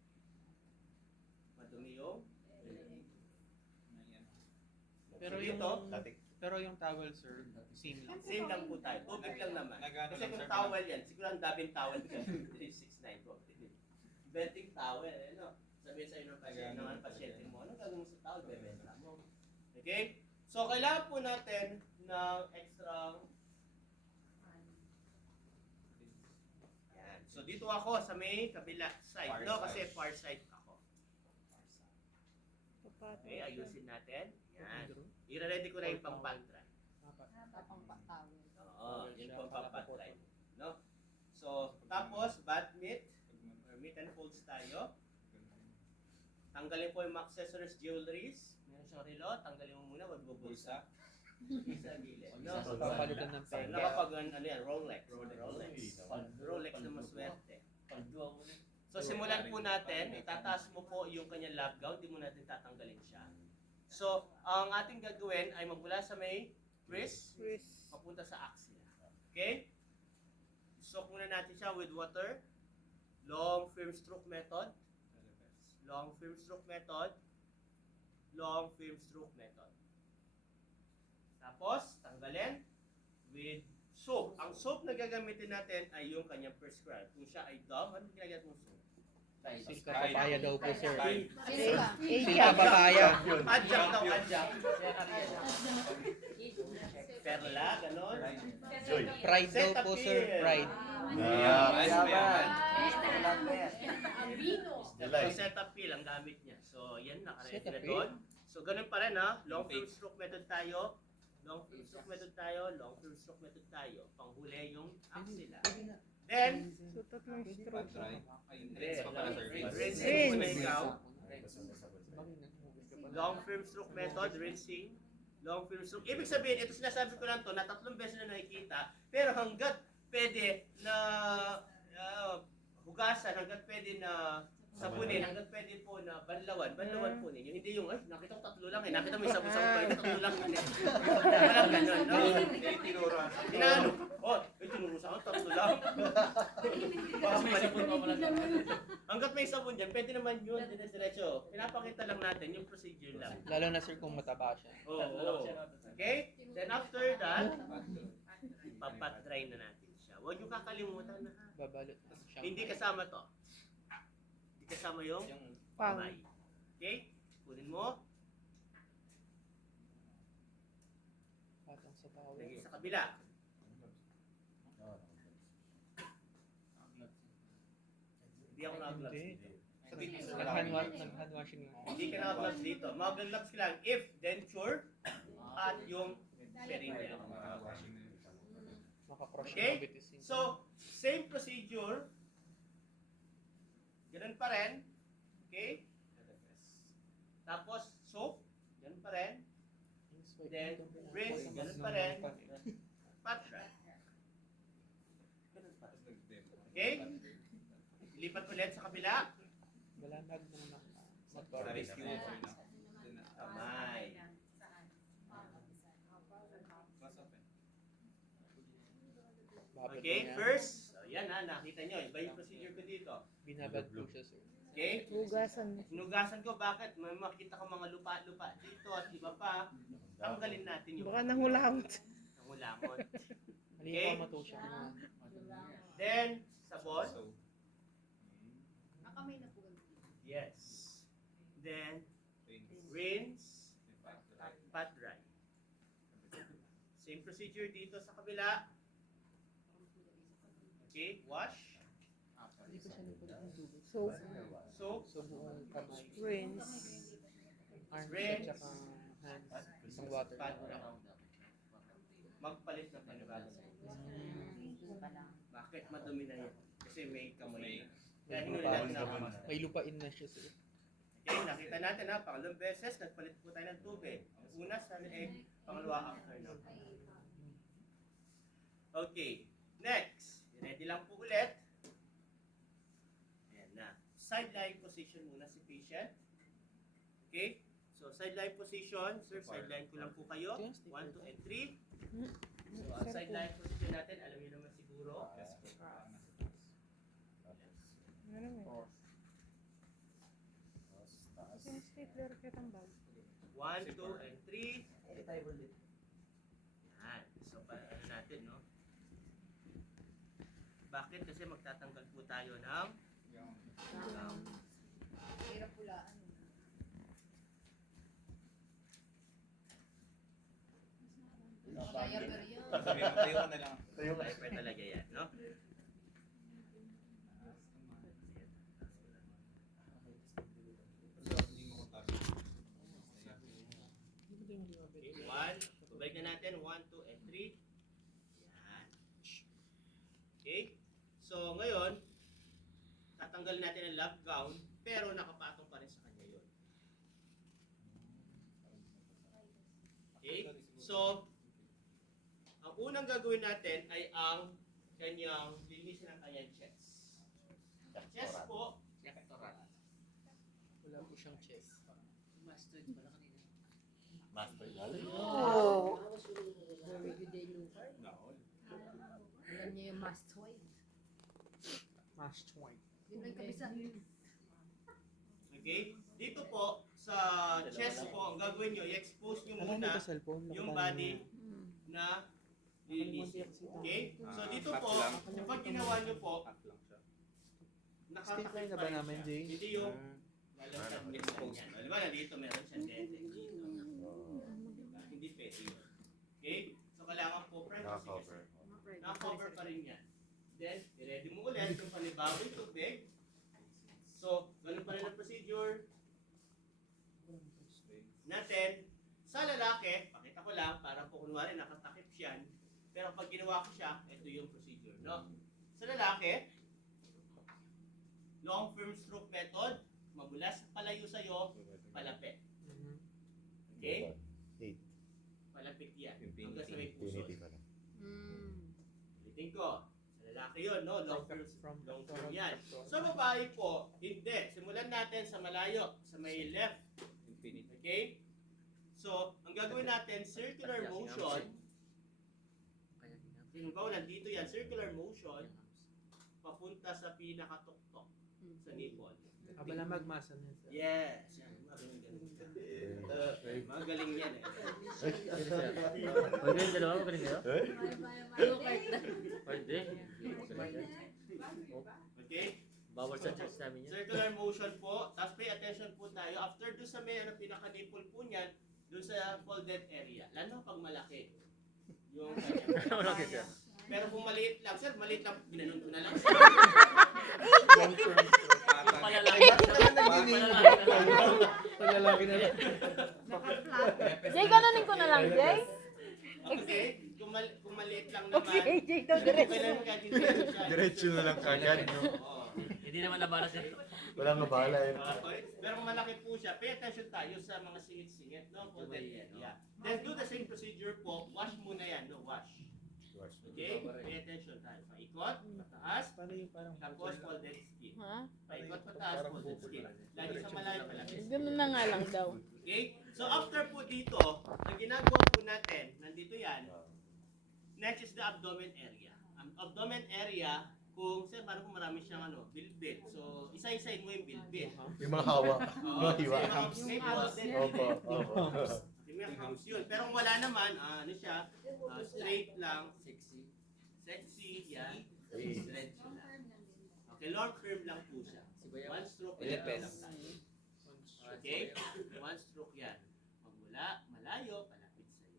madumi yung Pero so, yung, dito, pero yung towel, sir, same lang. same lang po tayo. Tubig lang naman. Nagano Kasi lang, kung sir, towel yan, siguro ang daming towel ka. 369 po. Betting towel, eh, no? Sabihin sa'yo ng pasyente, Nagano ng lang, pasyente sir. mo, ano gagawin mo sa towel? Bebenta mo. Okay? So, kailangan po natin ng extra. Yan. So, dito ako sa may kabila side, Far no? side. Kasi far side ako. Okay, ayusin natin. Yan. I-ready ko na yung pang-pantry. Oo, yung pang-pantry. No? So, tapos, bat meat, or meat and folds tayo. Tanggalin po yung mga accessories, jewelries. Meron siyang relo, tanggalin mo muna, wag bubulsa. Isa gilid. No? Papalitan ng So, peg. nakapag ano yan, Rolex. Rolex na maswerte. So, simulan po natin. Itataas mo po yung kanyang lab gown. Hindi mo natin tatanggalin siya. So, ang ating gagawin ay magmula sa may wrist, papunta sa axilla. Okay? Soak muna natin siya with water. Long firm stroke method. Long firm stroke method. Long firm stroke method. Tapos, tanggalin with soap. Ang soap na gagamitin natin ay yung kanyang prescribed. Kung siya ay Dove, ano ginagamit mong soap? Silka papaya daw po, sir. Silka papaya. Adjunct daw, adjunct. Perla, ganon. Joy. Pride daw po, sir. Pride. So, Cetaphil ang gamit niya. So, yan, nakaredy na Cetaphil? doon. So, ganun pa rin ha. Long film stroke method tayo. Long film stroke method tayo. Long film stroke method tayo. Panghuli yung axilla. Then, So, tatlong stroke. Rinse pa pala, sir. rinsing muna ikaw. Long film stroke method, rinsing. Long film stroke. Ibig sabihin, ito sinasabi ko lang to na 3 beses na nakikita. Pero hanggat pwede na hugasan, hanggat pwede na sabunin, hanggat pwede po na banlawan po ninyo. Hindi yung, ay, nakita ko 3 lang eh. Nakita mo yung sabon-sabon ko, 3 lang yun eh. Walang ganun, no? Inaano? Oh, tinurusan ko, 3 lang. Baka may sabon pa pala. Hanggat may sabon dyan, pwede naman yun, diretso. Pinapakita lang natin yung procedure lang. Lalo na, sir, kung mataba siya. Oo. Okay? Then after that, papat-dry na natin siya. Huwag niyo kakalimutan na ha. Babalot ng siyang. Hindi kasama to. Hindi kasama yung Pang. kamay. Okay? Kunin mo. Patang sa towel. Lagay sa kabila. Hindi ako nag-gloves Hindi. dito. Nag-hand washing nga. Hindi ka naka-gloves dito. Mag-gloves ka lang if denture at yung perineum. Makakrush Okay? yung bitis. So, same procedure. Ganun pa rin. Okay? Tapos, soap. Ganun pa rin. Then, rinse. Ganun pa rin. Pat dry. Ganun pa rin. Okay? Lipat ulit sa kabila. Malamag ng Rescue. Kamay. Okay, first. So, yan ha, nakita nyo. Iba yung procedure ko dito. Binabad po siya, sir. Okay? Hugasan. Hinugasan ko, bakit? May makita ko mga lupa-lupa dito at iba pa. Tanggalin natin yung Baka nangulangot. nangulangot. Halika Okay. ko matuwa siya. Then, sabon. Nakamay na po. Yes. Then, rinse, pat dry. Same procedure dito sa kabila. Okay, wash. Hindi ko siya napulit ng tubig. So, So, So, buong kamay, rinse. arms Rinse. at saka hands, isang water. magpalit ng panibagong Bakit? Madumi na yan. Kasi may kamay. Kaya hinuli natin ng kamay. May lupain na siya, sir. Okay, nakita natin na pangalawang beses, nagpalit po tayo ng tubig. Ang una sa leeg, pangalawa after na. Okay, next. Ready lang po ulit. Ayan na. Sideline position muna si patient. Okay? So, sideline position. Sir, sideline ko lang po kayo. 1, 2, and 3. So, ang sideline position natin, alam niyo naman siguro. Ano naman? Yung stapler kitang bag. 1, 2, and 3. Yan. So, ano natin, no? Bakit? Kasi magtatanggal po tayo ng Hirap pulaan. Diaper yun. Sabi mo, tayo ka na lang. diaper talaga yan, no? Okay, 1. Babalik na natin. 1, 2, and 3. Yan. Okay? So, ngayon, tatanggalin natin ang lab gown, pero nakapatong pa rin sa kanya yun. Okay? So, ang unang gagawin natin ay ang kanyang linisin ng kanyang chest. Chest po, pectoral. Wala po siyang chest. Mastoid pala kanina. Master galing. Oh! Very good day, Luca. Alam niyo yung mastoid. Mastoid. Yun lang kabisa. Okay? Dito po, sa chest po, ang gagawin nyo, i-expose nyo Alam muna mo sa cellphone? yung nakatayo body na- na lilinisin. Okay? So dito po, Half lang. kapag ginawa nyo po, Half lang siya. Stapler nakatakip na pa ba rin namin, siya. Jay? Hindi yung walang tablet lang yan. Di ba, nandito meron siyang dede dito. Hindi pwede yun. Okay? So kailangan po privacy Naka-cover. kasi. Naka-cover pa rin yan. Then, i-ready mo ulit yung panibagong tubig. So, ganun pa rin ang procedure natin. Sa lalaki, pakita ko lang, para po kunwari nakatakip siya. Pero pag ginawa ko siya, ito yung procedure, no? Sa lalaki, long firm stroke method, magmula sa palayo sa'yo, palapit. Mhm. Okay? 8. Palapit yan. Infinity. Hanggang sa may puso. Unity pala. Ulitin ko. Sa lalaki yun, no? Long firm, From long from- firm yan. from- Sa babae po, hindi. Simulan natin sa malayo, sa may left. Infinity. Okay? So, ang gagawin natin, circular motion. Halimbawa, nandito yan, circular motion, papunta sa pinakatuktok sa nipple. Abala magmasa na sir. Yes! Yan, magaling galing. Magaling yan eh. Magaling dalawa, magaling kayo? Pwede. Okay? Bawal sa church namin yun. Circular motion po. Tapos pay attention po tayo. After doon sa may pinaka-nipple po niyan, doon sa folded area. Lalo pag malaki. Yung kanyang Malaki siya. Pero kung maliit lang, sir, maliit lang, ginanon ko na lang. Long term. Yung palalaki. Palalaki na lang. Jay, ganonin ko na lang, Jay. Okay? Kung maliit lang naman, Okay, Jay, daw diretso. kailan ka din siya. Diretso na lang kagad, no? Oo. Hindi naman nabalas yun. Walang nabala eh. Okay? Pero kung malaki po siya, pay attention tayo sa mga singit-singit, no? Folded area. Then do the same procedure po. Wash muna yan, no? Wash. Okay? Pay attention tayo. Paikot, pataas, Paano yung parang tapos folded skin. Ha? Paikot, pataas, folded skin. Lagi sa malayo, palapit. Ganun na nga lang daw. Okay? So after po dito, ang ginagawa po natin, nandito yan, next is the abdomen area. Ang abdomen area, kung sir, paano kung marami siyang bilbil. So, isa-isain mo yung bilbil. Yung mga hawa. Mga hiwa. May folded Opo, din. opo. May hams yun. Pero kung wala naman, ano siya, straight lang, sexy, yan, stretch lang. Okay, long term lang po siya. One stroke Ilan lang pesos? tayo. Okay? One stroke yan. Magmula, malayo, palapit sa'yo.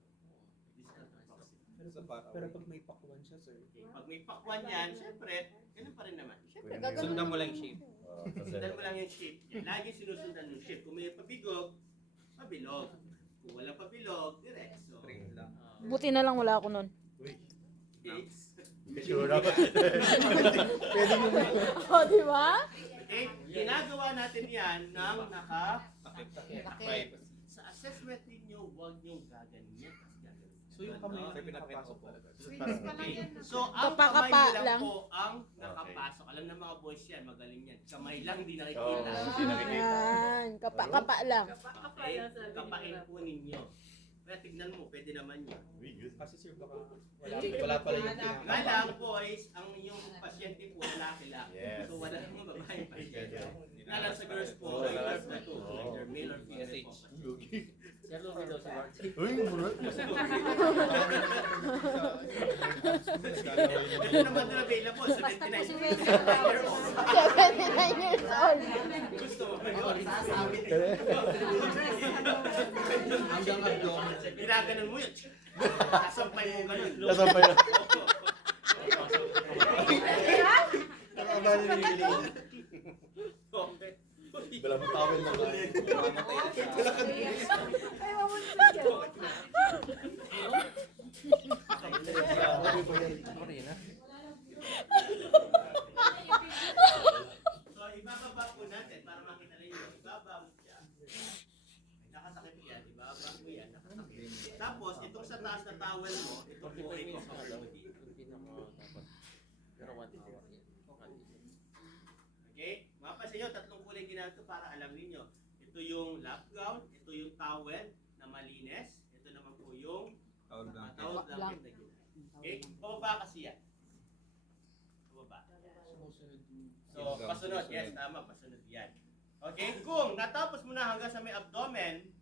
This is the proximity. pero pag may pakwan siya, sir. Okay, pag may pakwan yan, syempre, Ganun pa rin naman. Siyempre, gagawin. Sundan mo lang yung shape. Sundan mo lang yung shape. Yan. Lagi sinusundan yung shape. Kung may pabigog, pabilog. Kung walang pabilog, diretso. Straight lang. Buti na lang wala ako nun. It's, Sure ako. Oh, di ba? okay? Ginagawa natin yan ng Takip. Takip. sa assessment ninyo, huwag niyong gaganyan. Gaganon. So yung kamay Kasi yung pinapasok pinapasok talaga. Okay. So, ang Kapakapa kamay mo lang lang. po ang nakapasok. Alam na mga boys yan, magaling yan. Kamay lang, di Oo, nakikita. hindi nakikita. Yan. Kapa lang. Okay? Kapain po ninyo. Kaya tignan mo, pwede naman yun. Kasi sir, baka wala pala yung Nga lang, boys, ang yung pasyente po, lalaki lang. Yes. So, wala namang babae pa Ganyan. Nga lang sa girls po, Oo, like lalas girls na to, na. like they're male or female po. Sir, lugi daw si Marty. Uy, mura. Ito naman na available, 79 years old. 79 years old. Gusto mo ba yun? hanggang abdomen. Ginaganon mo yun. Sasampay mo ganun. Nasampay na. Okay. Dalang tawel na ba? Ako rin ha. So, ibababa po natin para makita rin nyo. Ibaba mo siya. Nakatakip yan. Ibaba mo yan. Nakatakip. Tapos, itong sa taas na towel mo, ito po ay cover mo dito. Pero 1 hour yan. Okay? Mapasin nyo, tatlong kulay ginagawa para alam niyo. Ito yung lap gown, ito yung towel na malinis, ito naman po yung Tawag lang. towel blanket na ginagawa. Okay? Pababa kasi yan. Pababa. So, pasunod. Yes, tama. Pasunod yan. Okay? Kung natapos mo na hanggang sa may abdomen,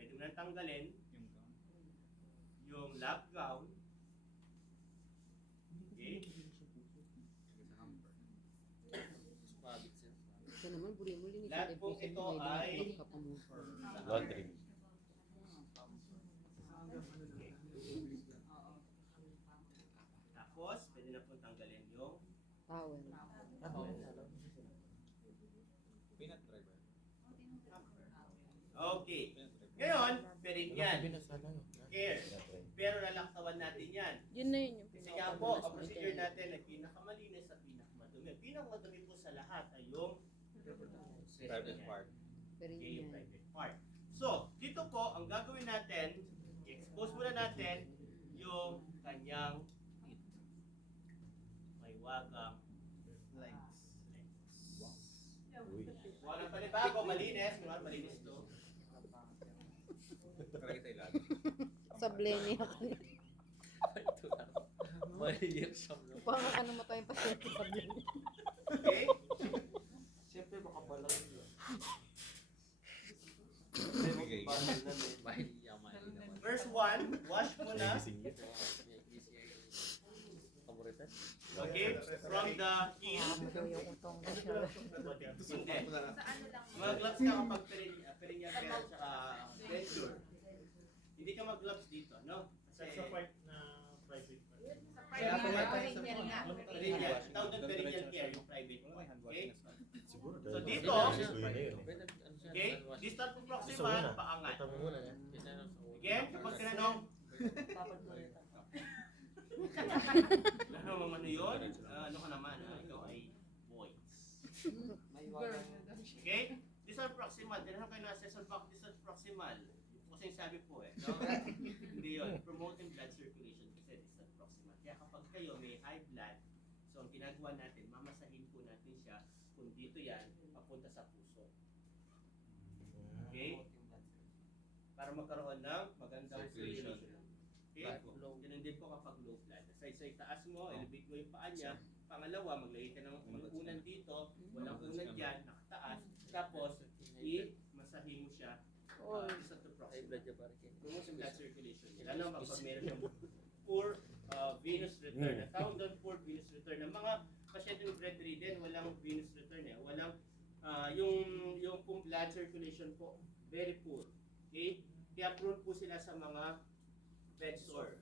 pwede mo nang tanggalin yung lap gown. Okay? Ito naman, buri mo linis. Lahat po ito ay Laundry. tapos, pwede na po tanggalin yung towel. Peanut driver. okay. Peanut driver. Ngayon, pwede yan. Care. Pero lalaktawan natin yan. Yun na yun yung Kasi nga po, ang procedure natin ay pinakamalinis at pinakamadumi. Pinakamadumi po sa lahat ay yung Private part. Pero Okay, yun yung yan. private part. So, dito po, ang gagawin natin, i-expose muna natin yung kanyang teeth. May wagang legs. Walang panibago, malinis. Kunwari, malinis to. Kalagay sa ilalim. sa blemi ako. Maliyak siya. Pang ano mo tayong pasyente sa blemi. Okay? Siyempre baka pala yun. Bigay. Mahiya, mali naman. First one, wash muna. Paborito? Okay? From the heel. Daw yung utong. Hindi. Mag-gloves ka kapag perineal care at saka venture. Hindi ka mag-gloves dito, no? Kasi sa part na private part. Perineal. Tawag doon perineal care, yung private part. Okay? Siguro So dahil dito, gusto yun eh. okay? Distal to proximal, paangat. Again, kapag tinanong, ano ano yun? Ano ka naman, ikaw ay boys. Okay? Distal proximal, tinanong kayo na distal proximal. Kasi yung sabi po eh, no? Hindi yun. Promoting blood circulation kasi distal proximal. Kaya kapag kayo may high blood, so ang ginagawa natin, mamasahin po natin siya kung dito yan, papunta sa puso. Okay? Para magkaroon ng magandang Circulation. circulation. Okay? Ganun din po kapag low blood. Sa itaas mo, elevate mo yung paa niya. Pangalawa, maglagay ka ng unan dito, walang unan dyan, nakataas. Tapos, i-masahin mo siya. Isa to High proximal. blood niya parang kin. Promote yung blood circulation. Lalo kapag meron siyang poor venous return. Natawag doon poor venous return. Ang mga pasyente ng bedridden, walang venous return eh. Walang yung pong blood circulation po, very poor. Okay? Kaya prone po sila sa mga bed sore.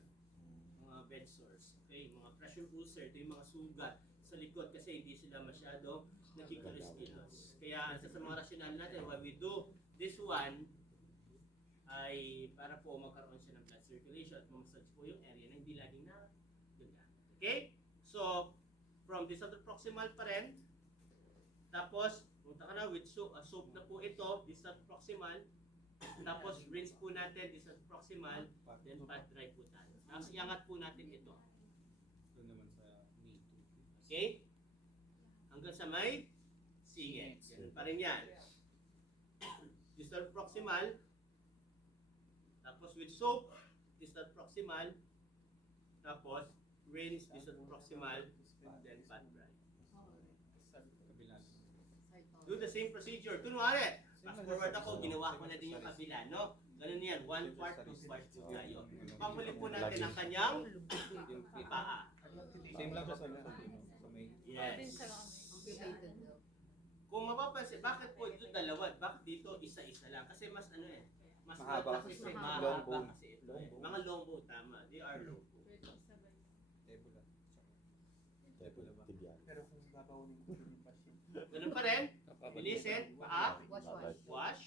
Mga bed sores. Okay? Mga pressure ulcer, ito yung mga sugat sa likod kasi hindi sila masyado nakikilos-kilos. Kaya isa sa mga rationale natin why we do this one ay para po magkaroon siya ng blood circulation at mamasage po yung area na hindi laging na duga. Okay? So, from distal to proximal pa rin. Tapos, punta ka na with soap. Soap na po ito, distal to proximal. Tapos, rinse po natin, distal to proximal. Then, pat dry po tayo. Tapos, iangat po natin ito. Doon naman sa knee. Okay? Hanggang sa may singit. Ganun pa rin yan. Distal proximal. Tapos with soap, distal proximal. Tapos rinse, distal proximal. Then pat dry. Kabila. Do the same procedure. Kunwari, fast forward ako, ginawa ko na din yung kabila, no? Ganun yan, 1 part, 2 parts po tayo. Pamuli po natin ang kanyang paa. Same lang siya sa may... Yes. Complicated daw. Kung mapapansin, bakit po ito dalawa? Bakit dito isa-isa lang? Kasi mas ano eh, mas Mahaba kasi kasi. mahaba Long bone. kasi ito eh. Mga long bone, tama. They are long bone. Tebula. Pero kung babawin mo yung passion. Ganun pa rin. Bilisin, paa, Wash. wash,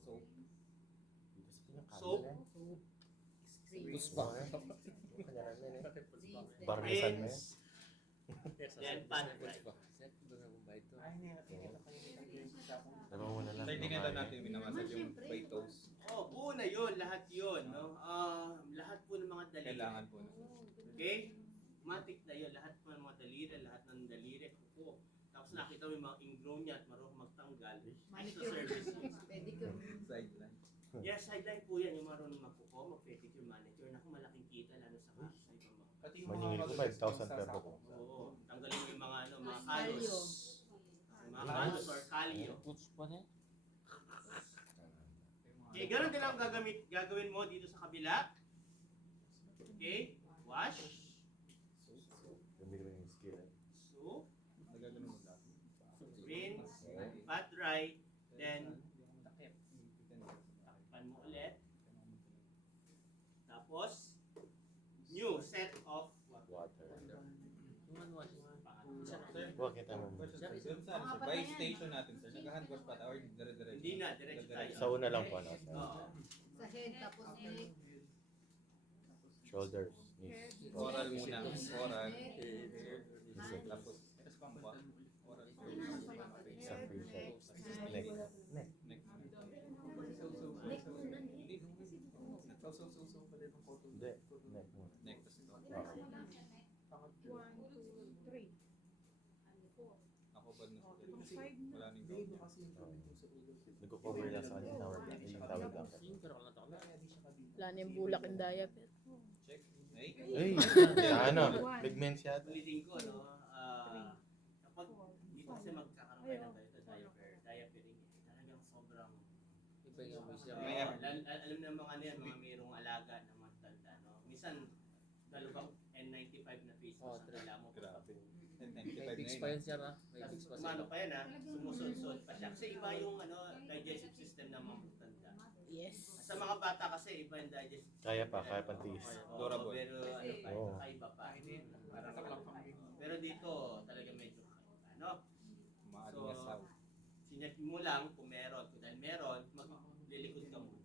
So, soap, puspa. Barisan mo yan. rinse, then pat dry. Doon na bumba ito. Ay, hindi nakikita kayo yung tapong Dalawa mo na lang. Hindi nga lang natin minamasage yung right toes. Oh, buo na yun, lahat yun. No? Lahat po ng mga daliri. Kailangan po na. Okay? Matik na yun, lahat po ng mga daliri, lahat ng daliri, kuko. Tapos nakita mo yung mga ingrown niya at marunong magtanggal. Extra Manicure. services. Pedicure. Sideline. Yes, sideline po yan, yung marunong magkuko, mag-pedicure, manicure. Naku, malaking kita lalo sa kaso sa ibang mga. pati yung Maningil ko 5,000 per buko. Oo, tanggalin mo yung mga ano, mga Kalyo. kalos. Mga kalos or kalyo. Puspa na. Okay, ganun din ang gagawin mo dito sa kabila. Okay, wash, Gamitin mo yung skill. soap, Nagagano mo lahat. rinse, pat dry, then takpan mo ulit. Tapos, new set of Water. Yung ano, Huwag kita mo. Doon sa ano, sir, by station natin sir, nag-hand wash pa or dire-diretso? Hindi na, diretso tayo. Sa una lang po, ano? Oo. Sa head, tapos neck. Shoulders, knees. Oral muna. Oral. Hand. Tapos, oral. Sa facial. Neck. Neck. Next. Neck muna. Hindi. nagsasaw-saw pa din ng cotton. Hindi. Neck muna. Next. Oo. Pangatlo. Ako ba na Kasi, wala nang hindi iba kasi yung comment mo sa ulo. Nagko-cover lang sa kanya yung tawag lang. Yung tawag lang. pero wala na Kaya di siya kabila. Wala na yung bulak yung diaper. check. Ay. Ay! Sana. Big men siya. Ulitin ko, no? Kapag dito kasi magkakaroon kayo ng ganito, diapering, talagang sobrang Iba yung may siya. May alam na mga ano yan, mga mayroong alaga na matanda, no? Minsan, dalawang N95 na face Oh, mask ang dala mo. Grabe. May 95 na bigs yun. pa yun siya, ha? May Tapos bigs pa siya. umano pa yan, ha? Sumusunod pa siya. Kasi iba yung ano, digestive system ng mga matanda. Yes. Sa mga bata kasi, iba yung digestive system. Kaya pa, kaya pang tiis. Oo, Durable. pero ano pa, Oo. kakaiba pa. Pero dito, talaga medyo kakaiba, no? Maaring asaw. Sinyat mo lang kung meron. Kung dahil meron, maglilikod ka muna.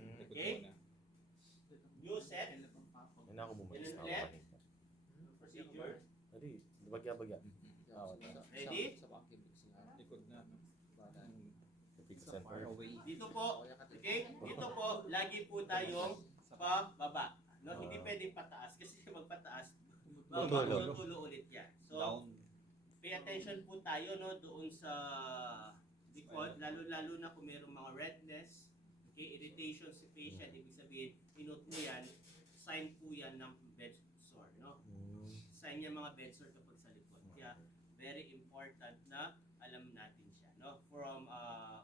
Likod Okay. muna. New set, Yan ako bumalis na ako kanina. procedure. Hindi, bagya-bagya. Ready? Sa pangkibig siya. Likod na. No? Bata. Tapig Sa sa far center. away. Dito po, okay? Dito po, lagi po tayong pababa. No, hindi pwedeng pataas kasi magpataas, Tutulo. tutulo ulit yan. So, Down. pay attention po tayo no doon sa likod, lalo-lalo na kung mayroong mga redness, okay, irritation sa patient, ibig sabihin, inote mo yan, sign po yan ng bed sore, no? Sign yan mga bed sore kapag sa likod. Kaya, very important na alam natin siya, no? From,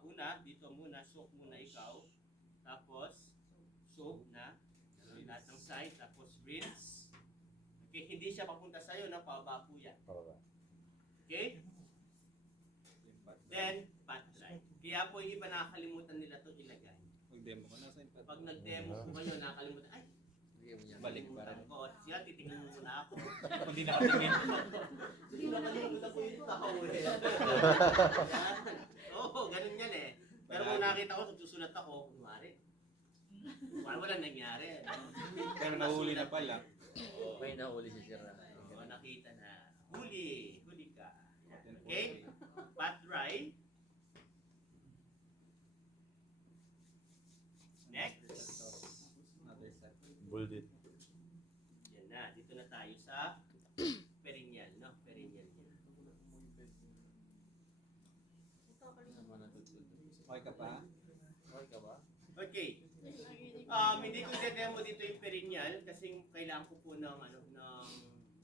una, dito muna, soak muna ikaw, tapos, soak na, lahat ng side, tapos rinse. Okay, hindi siya papunta sa'yo, no? Pababa po yan. Pababa. Okay? Then, pat dry. Kaya po yung iba nakakalimutan nila to ilagay. Mag-demo ka na sa Pag nag-demo po kayo, nakakalimutan, ay, Bigyan mo niya. Balik pa rin. Ko. Siya, titingnan mo muna ako. Hindi nakatingin. Hindi na kalimutan ko yung tao eh. Oo, ganun yan eh. Pero kung nakita ko, susulat ako, kunwari. Walang nangyari. Pero nahuli na pala. May nahuli si Sir. Oo, nakita na. Huli. Huli ka. Okay? Patry. Next. Another set. Buldit. Yan na. Dito na tayo sa perennial, no? Perennial yan. Naman natutulog. Okay ka pa? Okay ka ba? Okay. Hindi ko demo dito yung perennial kasi kailangan ko po ng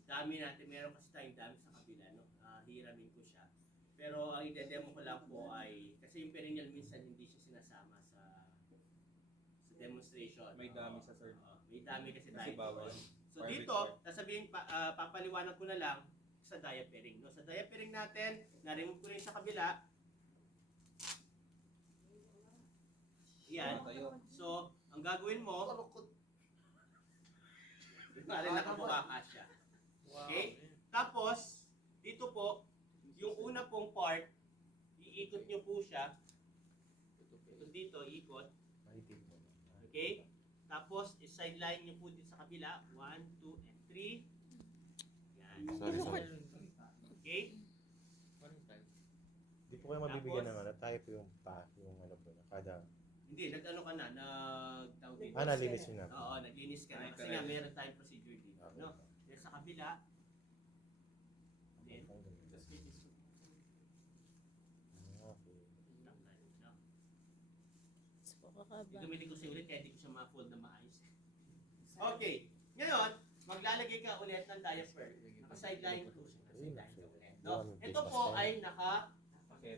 dami natin. Meron kasi tayong dami sa kabila, no? Hiramin ko siya. Pero ang i-demo ko lang po ay kasi yung perennial minsan hindi siya sinasama sa demonstration. May dami sa third. May dami kasi Kasi tayo. bawal. So dito, sasabihin papaliwanag ko na lang sa diapering, no? Sa diapering natin, na-remove ko rin sa kabila. Yan. Tayo. So, ang gagawin mo, rin nakabuka ka siya. Okay? Tapos, dito po, yung una pong part, iikot nyo po siya. Ito dito, iikot. Okay? Tapos, sideline nyo po dito sa kabila. 1, 2, and 3. Yan. Sorry. Okay? Di po kayo mabibigyan ng ano, tayo po yung yung ano po, kada... Hindi, nag-ano ka na, nag-tawag dito. nalinis yun na. Oo, naglinis ka na. Kasi nga, meron tayong procedure dito. No? Then sa kabila, then, Okay. no? Pakakaba. Gagamitin ko siya ulit kaya hindi ko siya ma-fold na maayos. Okay. Ngayon, maglalagay ka ulit ng diaper. Naka-sideline po siya. Naka-sideline ka ulit. No? Ito po ay Bakit?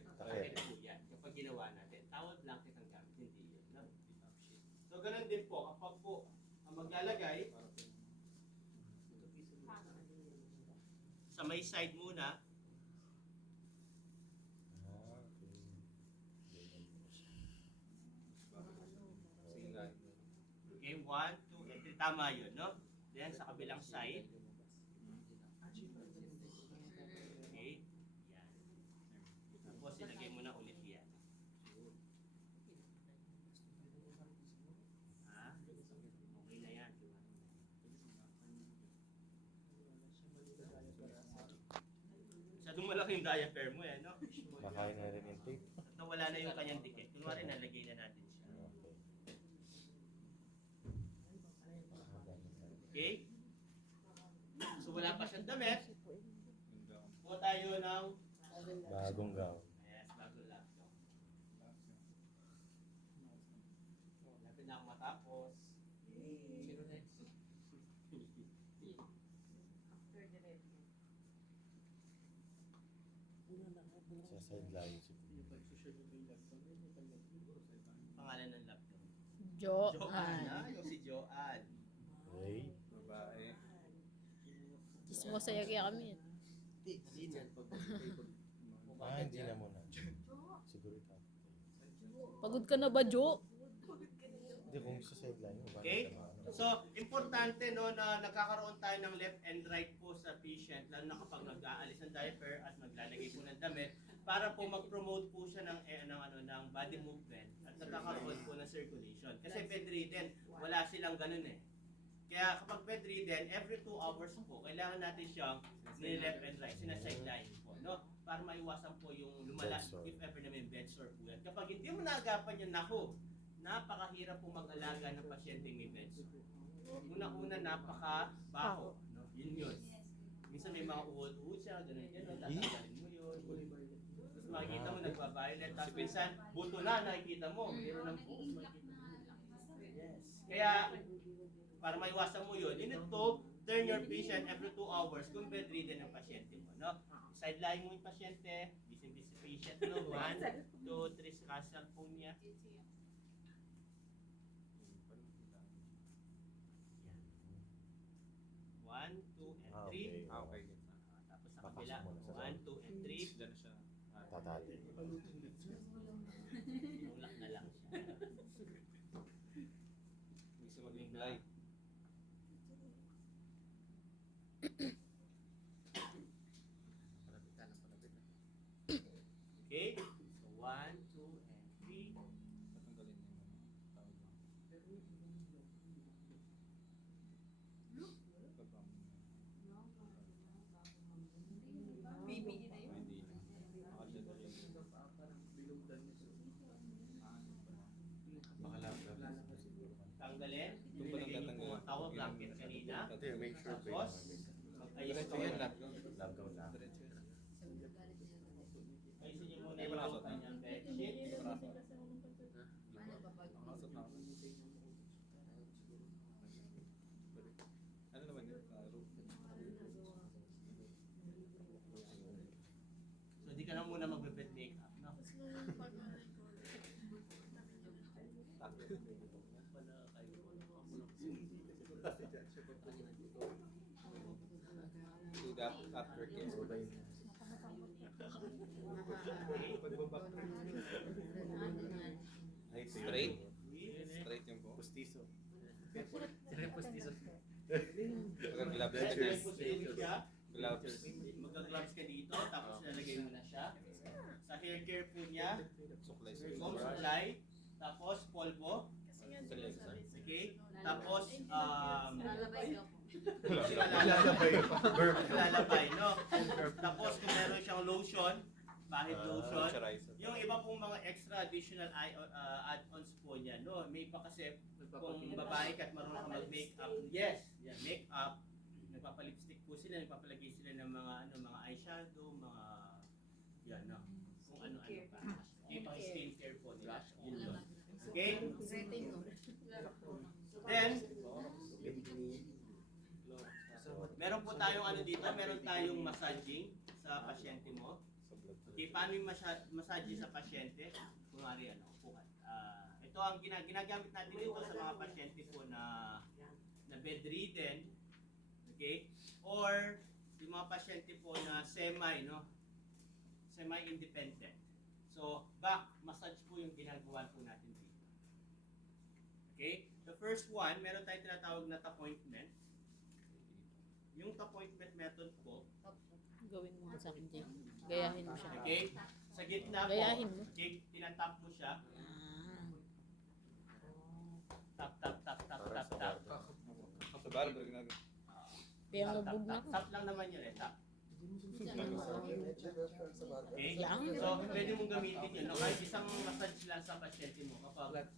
naka-takip po yan. Kapag ginawa natin. Towel blanket ang gamit. Hindi yun. No? So, ganun din po. Kapag po ang maglalagay, sa may side muna, okay, 1, 2, and 3. Tama yun, no? Then, sa kabilang side, okay, yan. Tapos, ilagay mo na ulit yan. Ha? Okay na yan. Masyadong malaki yung diaper mo, eh, no? Nakain na rin yung tape. At nawala na yung kanyang dikit. Kunwari, nalagay na natin siya. Okay? So, wala pa siyang damit. Kuha tayo ng Bagong gown. yes, bagong laptop. Lapit na ako matapos. Sino next? Sa sideline. Pangalan ng laptop. Joanne. Yung si Joanne. Okay. Babae. Chismosa yagi kami. Hindi na muna. Siguro ito. Pagod ka na ba, Jo? Hindi, kung sa sideline. Okay? So, importante no na nagkakaroon tayo ng left and right po sa patient lalo na kapag nag-aalis ng diaper at maglalagay po ng damit para po mag-promote po siya ng body movement at nagkakaroon po ng circulation. Kasi bedridden, wala silang ganun eh. Kaya kapag bedridden, every 2 hours po, kailangan natin siyang ni-left and right, sinasideline po, no? Para maiwasan po yung lumala, if ever na may bed sore po yan. Kapag hindi mo naagapan yun, naku, napakahirap po mag-alaga ng pasyenteng may bed sore. Una-una, napakabaho, no? Yun. Minsan may mga uhod-uhod siya, ganun, tatanggalin mo yun. Tapos makikita mo, nagbabaylet, tapos minsan, buto na, nakikita mo, meron ng buhos, makikita mo. Yes. Kaya, para maiwasan mo yun, you need to turn your patient every 2 hours kung bedridden ang pasyente mo, no? Sideline mo yung pasyente, busy patient, no? 1, 2, 3, sa cellphone niya. 1, 2, and 3. Okay. Okay. Tapos sa kabila, Papasok muna sa 1, 2, and 3. Diyan siya. Tatali. Tulak na lang siya. Gusto mag-imply. Okay? So 1, 2, and 3. Tatanggalin niyo yung tawag mo. PPD na yun. Hindi na. Makasya na rin. Baka lang. Tanggalin. Doon pa lang Nilagay niyo tatanggalin. po ang towel blanket kanina. Hindi, make sure pa Tapos, yun. mag-ayos Diretso kayo. yan lang. Lagaw na. Diretso yan. Ayusin niyo muna May yung parasot na. kanyang bedsheet. Parasot. Paano kapag Nakasot na ako. Ano naman yun? Roof. So, di ka na muna magbe-bed makeup, no? Do that after care. Ay, Straight? Straight yung po. Pustiso. Pagka-gloves ka Dahil din. position siya, Gloves. magka-gloves ka dito, tapos lalagay mo na siya. Sa hair care po niya, Suklay. comb supply, tapos polvo, okay? Tapos, lalabay ka po? Lalabay. Burp. lalabay, no? Tapos kung meron siyang lotion, bahid lotion, Moisturizer. yung iba pong mga extra additional add-ons po niya, no? May iba kasi kung babae ka at marunong ka mag-makeup, yes, yan, makeup, nagpapalipstick po sila, nagpapalagay sila ng mga mga eyeshadow, mga yan, no? Kung ano-ano pa. Okay, pang skincare po nila. Yun yun. Okay? Rating mo. Then, meron po tayong ano dito, meron tayong massaging sa pasyente mo. Okay, paano yung massage sa pasyente? Kunwari ano, upuan. Ito ang ginagamit natin dito sa mga pasyente po na bedridden, okay? Or yung mga pasyente po na semi-independent. So, back massage po yung ginagawa po natin dito. Okay? The first one, meron tayong tinatawag na appointment. Yung appointment method po, Gawin mo sa akin, Jay. Gayahin mo siya. okay? Sa gitna po, Gayahin mo. okay, tinatap mo siya. Tap, tap, tap, tap, tap, tap. Sa barber ginagawa. Kaya Tap, tap, mabug na tap. ako. Tap lang naman yun eh, tap. Okay? Lang. So, pwede mong gamitin yun. No? Kahit isang massage lang sa pasyente mo kapag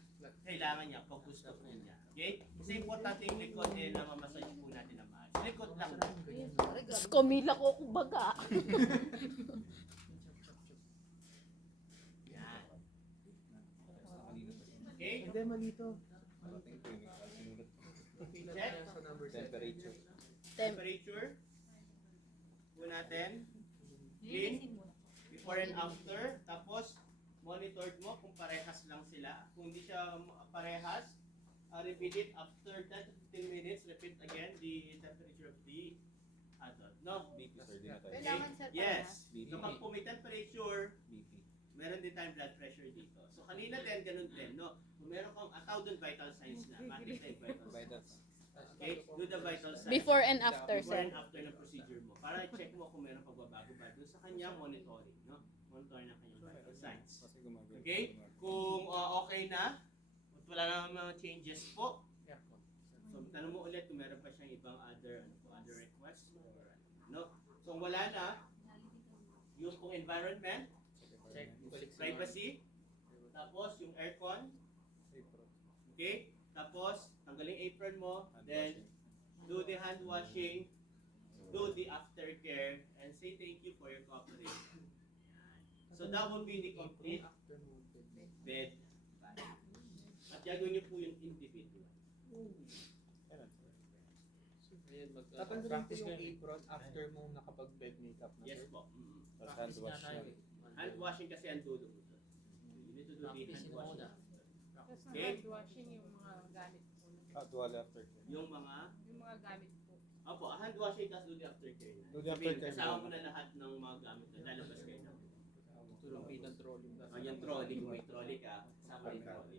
kailangan niya, pag gusto po niya. Okay? Kasi importante yung likod eh, na mamassage po natin na maayos. Likod lang. Skomila ko kumbaga. Yan. Kanina pa siya. Okay? Hindi, malito. Parating po yung sinulat. Check. Temperature. Temperature. Po natin. Clean. Before and after. Tapos, monitored mo kung parehas lang sila. Kung hindi siya parehas, repeat it after 10 to 15 minutes. Repeat again the temperature of the adult. No? BP, sir. Di na tayo. Kailangan sir Yes. BP. Kapag po may temperature, BP. meron din tayong blood pressure dito. So kanina din, ganun din, no? Kung meron kang tawag doon vital signs na, mag-detect vital signs. Vitals. Okay? Do the vital signs. Before and after, Before sir. and after ng procedure mo. Para check mo kung meron pagbabago ba. Doon sa kanya, monitoring, no? Monitoring ng kanyang vital signs. Kasi gumagawa. Okay? Kung okay na, at wala na mga changes po, so tanong mo ulit kung meron pa siyang ibang other requests or no. So kung wala na, yung kung environment, privacy, tapos yung aircon, okay? Tapos tanggalin apron mo, then do the hand washing, do the aftercare, and say thank you for your cooperation. So that will be the complete bed. At gagawin niyo po yung individual. Tatanggalin ko yung apron after mong nakapag-bed makeup na, Yes sir. po. Tapos hand wash na. Hand washing kasi ang dulo mo doon. You need to do the hand washing. Tapos na Okay. hand washing yung mga gamit po. Tuwali after. Yung mga, Yung mga gamit po. opo, hand washing tapos do the aftercare. Do the aftercare. Kasama mo na lahat ng mga gamit na lalabas kayo na. Tulong kitang trolley. Yung trolley, kung may trolley ka, kasama yung trolley.